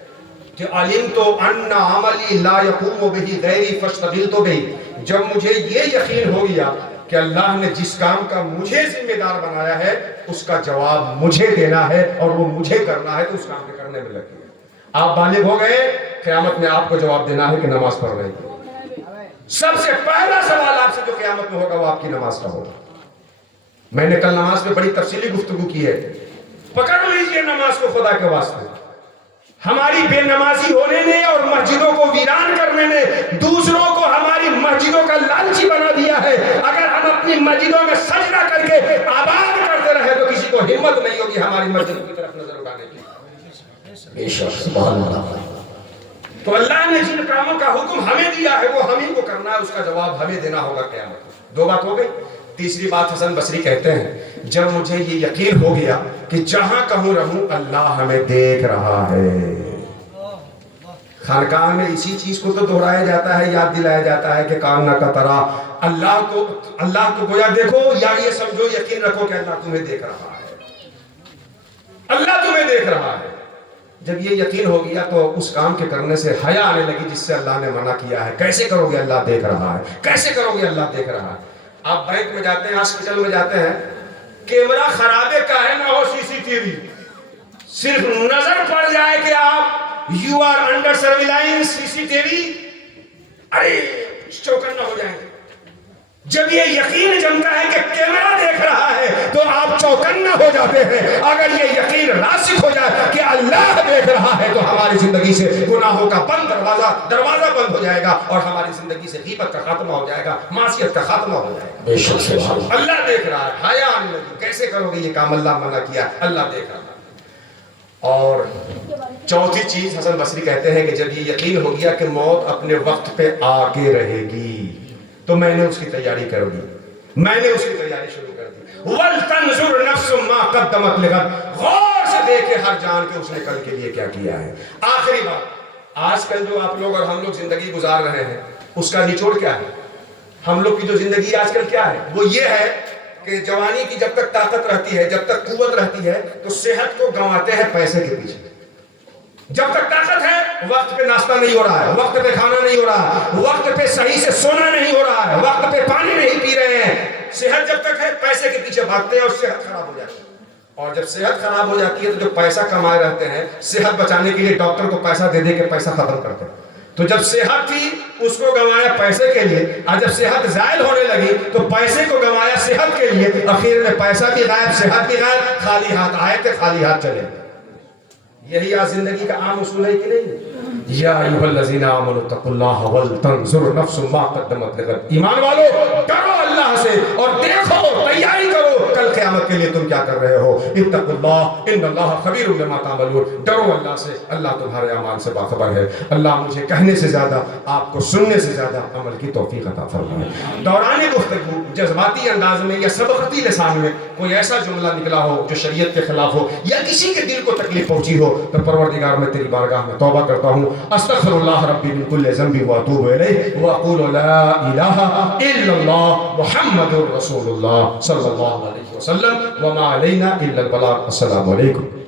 کہ علمت ان عملی لا یقوم به غیری فاشتغلت به، جب مجھے یہ یقین ہو گیا کہ اللہ نے جس کام کا مجھے ذمہ دار بنایا ہے اس کا جواب مجھے دینا ہے اور وہ مجھے کرنا ہے، تو اس کام کے کرنے میں لگے۔ آپ بالغ ہو گئے، قیامت میں آپ کو جواب دینا ہے کہ نماز پڑھ رہے ہیں۔ سب سے پہلا سوال آپ سے جو قیامت میں ہوگا وہ آپ کی نماز کا ہوگا۔ میں نے کل نماز میں بڑی تفصیلی گفتگو کی ہے، پکڑ لیجئے نماز کو خدا کے واسطے۔ ہماری بے نمازی ہونے نے اور مسجدوں کو ویران کرنے نے دوسروں کو ہماری مسجدوں کا لالچی بنا دیا ہے۔ اگر ہم اپنی مسجدوں میں سجدہ کر کے آباد کرتے رہے تو کسی کو ہمت نہیں ہوگی ہماری مسجد کی طرف نظر اٹھانے کی۔ بے شک سبحان اللہ۔ تو اللہ نے جن کاموں کا حکم ہمیں دیا ہے وہ ہم ہی کو کرنا ہے، اس کا جواب ہمیں دینا ہوگا قیامت میں۔ 2 بات ہو گئی۔ تیسری بات حسن بصری کہتے ہیں جب مجھے یہ یقین ہو گیا کہ جہاں کہوں رہوں اللہ ہمیں دیکھ رہا ہے، خانقاہ میں اسی چیز کو تو دہرایا جاتا ہے، یاد دلایا جاتا ہے کہ کان کا ترا، اللہ کو گویا دیکھو، یا یہ سمجھو یقین رکھو کہ اللہ تمہیں دیکھ رہا ہے، اللہ تمہیں دیکھ رہا ہے۔ جب یہ یقین ہو گیا تو اس کام کے کرنے سے حیا آنے لگی جس سے اللہ نے منع کیا ہے۔ کیسے کرو گے اللہ دیکھ رہا ہے، کیسے کرو گے اللہ دیکھ رہا ہے۔ آپ بینک میں جاتے ہیں، ہاسپٹل میں جاتے ہیں، کیمرہ خرابے کا ہے نہ ہو سی سی ٹی وی، صرف نظر پڑ جائے کہ آپ you are under surveillance C C T V, ارے چوکنا ہو جائیں گے۔ جب یہ یقین جمتا ہے کہ کیمرہ دیکھ رہا ہے تو آپ چوکنا ہو جاتے ہیں۔ اگر یہ یقین راسخ ہو جائے کہ اللہ دیکھ رہا ہے تو ہماری زندگی سے گناہوں کا دروازہ بند ہو جائے گا، اور ہماری زندگی سے غیبت کا خاتمہ ہو جائے گا، معصیت کا خاتمہ ہو جائے گا۔ بے شک اللہ دیکھ رہا ہے، حیا آنے لگی، کیسے کرو گے یہ کام، اللہ منع کیا، اللہ دیکھ رہا ہے۔ اور چوتھی چیز حسن بصری کہتے ہیں کہ جب یہ یقین ہو گیا کہ موت اپنے وقت پہ آ کے رہے گی تو میں نے اس کی تیاری کر دی، میں نے اس کی تیاری شروع کر دی۔ وَلْتَنْظُرْ نَفْسٌ مَا قَدَّمَتْ لِغَدٍ، غور سے دیکھے ہر جان کے اس نے کل کے لیے کیا کیا ہے۔ آخری بات، آج کل جو آپ لوگ اور ہم لوگ زندگی گزار رہے ہیں اس کا نچوڑ کیا ہے؟ ہم لوگ کی جو زندگی آج کل کیا ہے وہ یہ ہے کہ جوانی کی جب تک طاقت رہتی ہے، جب تک قوت رہتی ہے تو صحت کو گنواتے ہیں پیسے کے پیچھے۔ جب تک طاقت ہے وقت پہ ناشتہ نہیں ہو رہا ہے، وقت پہ کھانا نہیں ہو رہا ہے، وقت پہ صحیح سے سونا نہیں ہو رہا ہے، وقت پہ پانی نہیں پی رہے ہیں۔ صحت جب تک ہے پیسے کے پیچھے بھاگتے ہیں اور صحت خراب ہو جاتی ہے۔ اور جب صحت خراب ہو جاتی ہے تو جو پیسہ کمائے رہتے ہیں صحت بچانے کے لیے ڈاکٹر کو پیسہ دے دے کے پیسہ ختم کرتے ہیں۔ تو جب صحت تھی اس کو گنوایا پیسے کے لیے، اور جب صحت زائل ہونے لگی تو پیسے کو گنوایا صحت کے لیے، اخیر میں پیسہ بھی غائب، صحت بھی غائب، خالی ہاتھ آئے تھے خالی ہاتھ چلے۔ یہی آج زندگی کا عام اصول ہے کہ نہیں؟ یا ایھا الذین آمنوا اتقوا اللہ ولتنظر نفس ما قدمت لغد، ایمان والو ڈرو اللہ سے اور دیکھو، تیاری کرو کل قیامت کے لیے تم کیا کر رہے ہو۔ اتقوا اللہ ان اللہ خبیر بما تعملون، ڈرو اللہ سے، اللہ تمہارے اعمال سے باخبر ہے۔ اللہ مجھے کہنے سے زیادہ آپ کو سننے سے زیادہ عمل کی توفیق عطا فرمائے۔ دوران گفتگو جذباتی انداز میں یا سبقتی لسان میں کوئی ایسا جملہ نکلا ہو جو شریعت کے خلاف ہو یا کسی کے دل کو تکلیف پہنچی ہو تو پروردگار میں تیری بارگاہ میں توبہ کرتا ہوں، استغفر اللہ ربی من کل ذنب واتوب الیہ واقول لا الہ الا اللہ محمد رسول اللہ صلی اللہ علیہ وسلم وما علینا الا البلاغ۔ السلام علیکم۔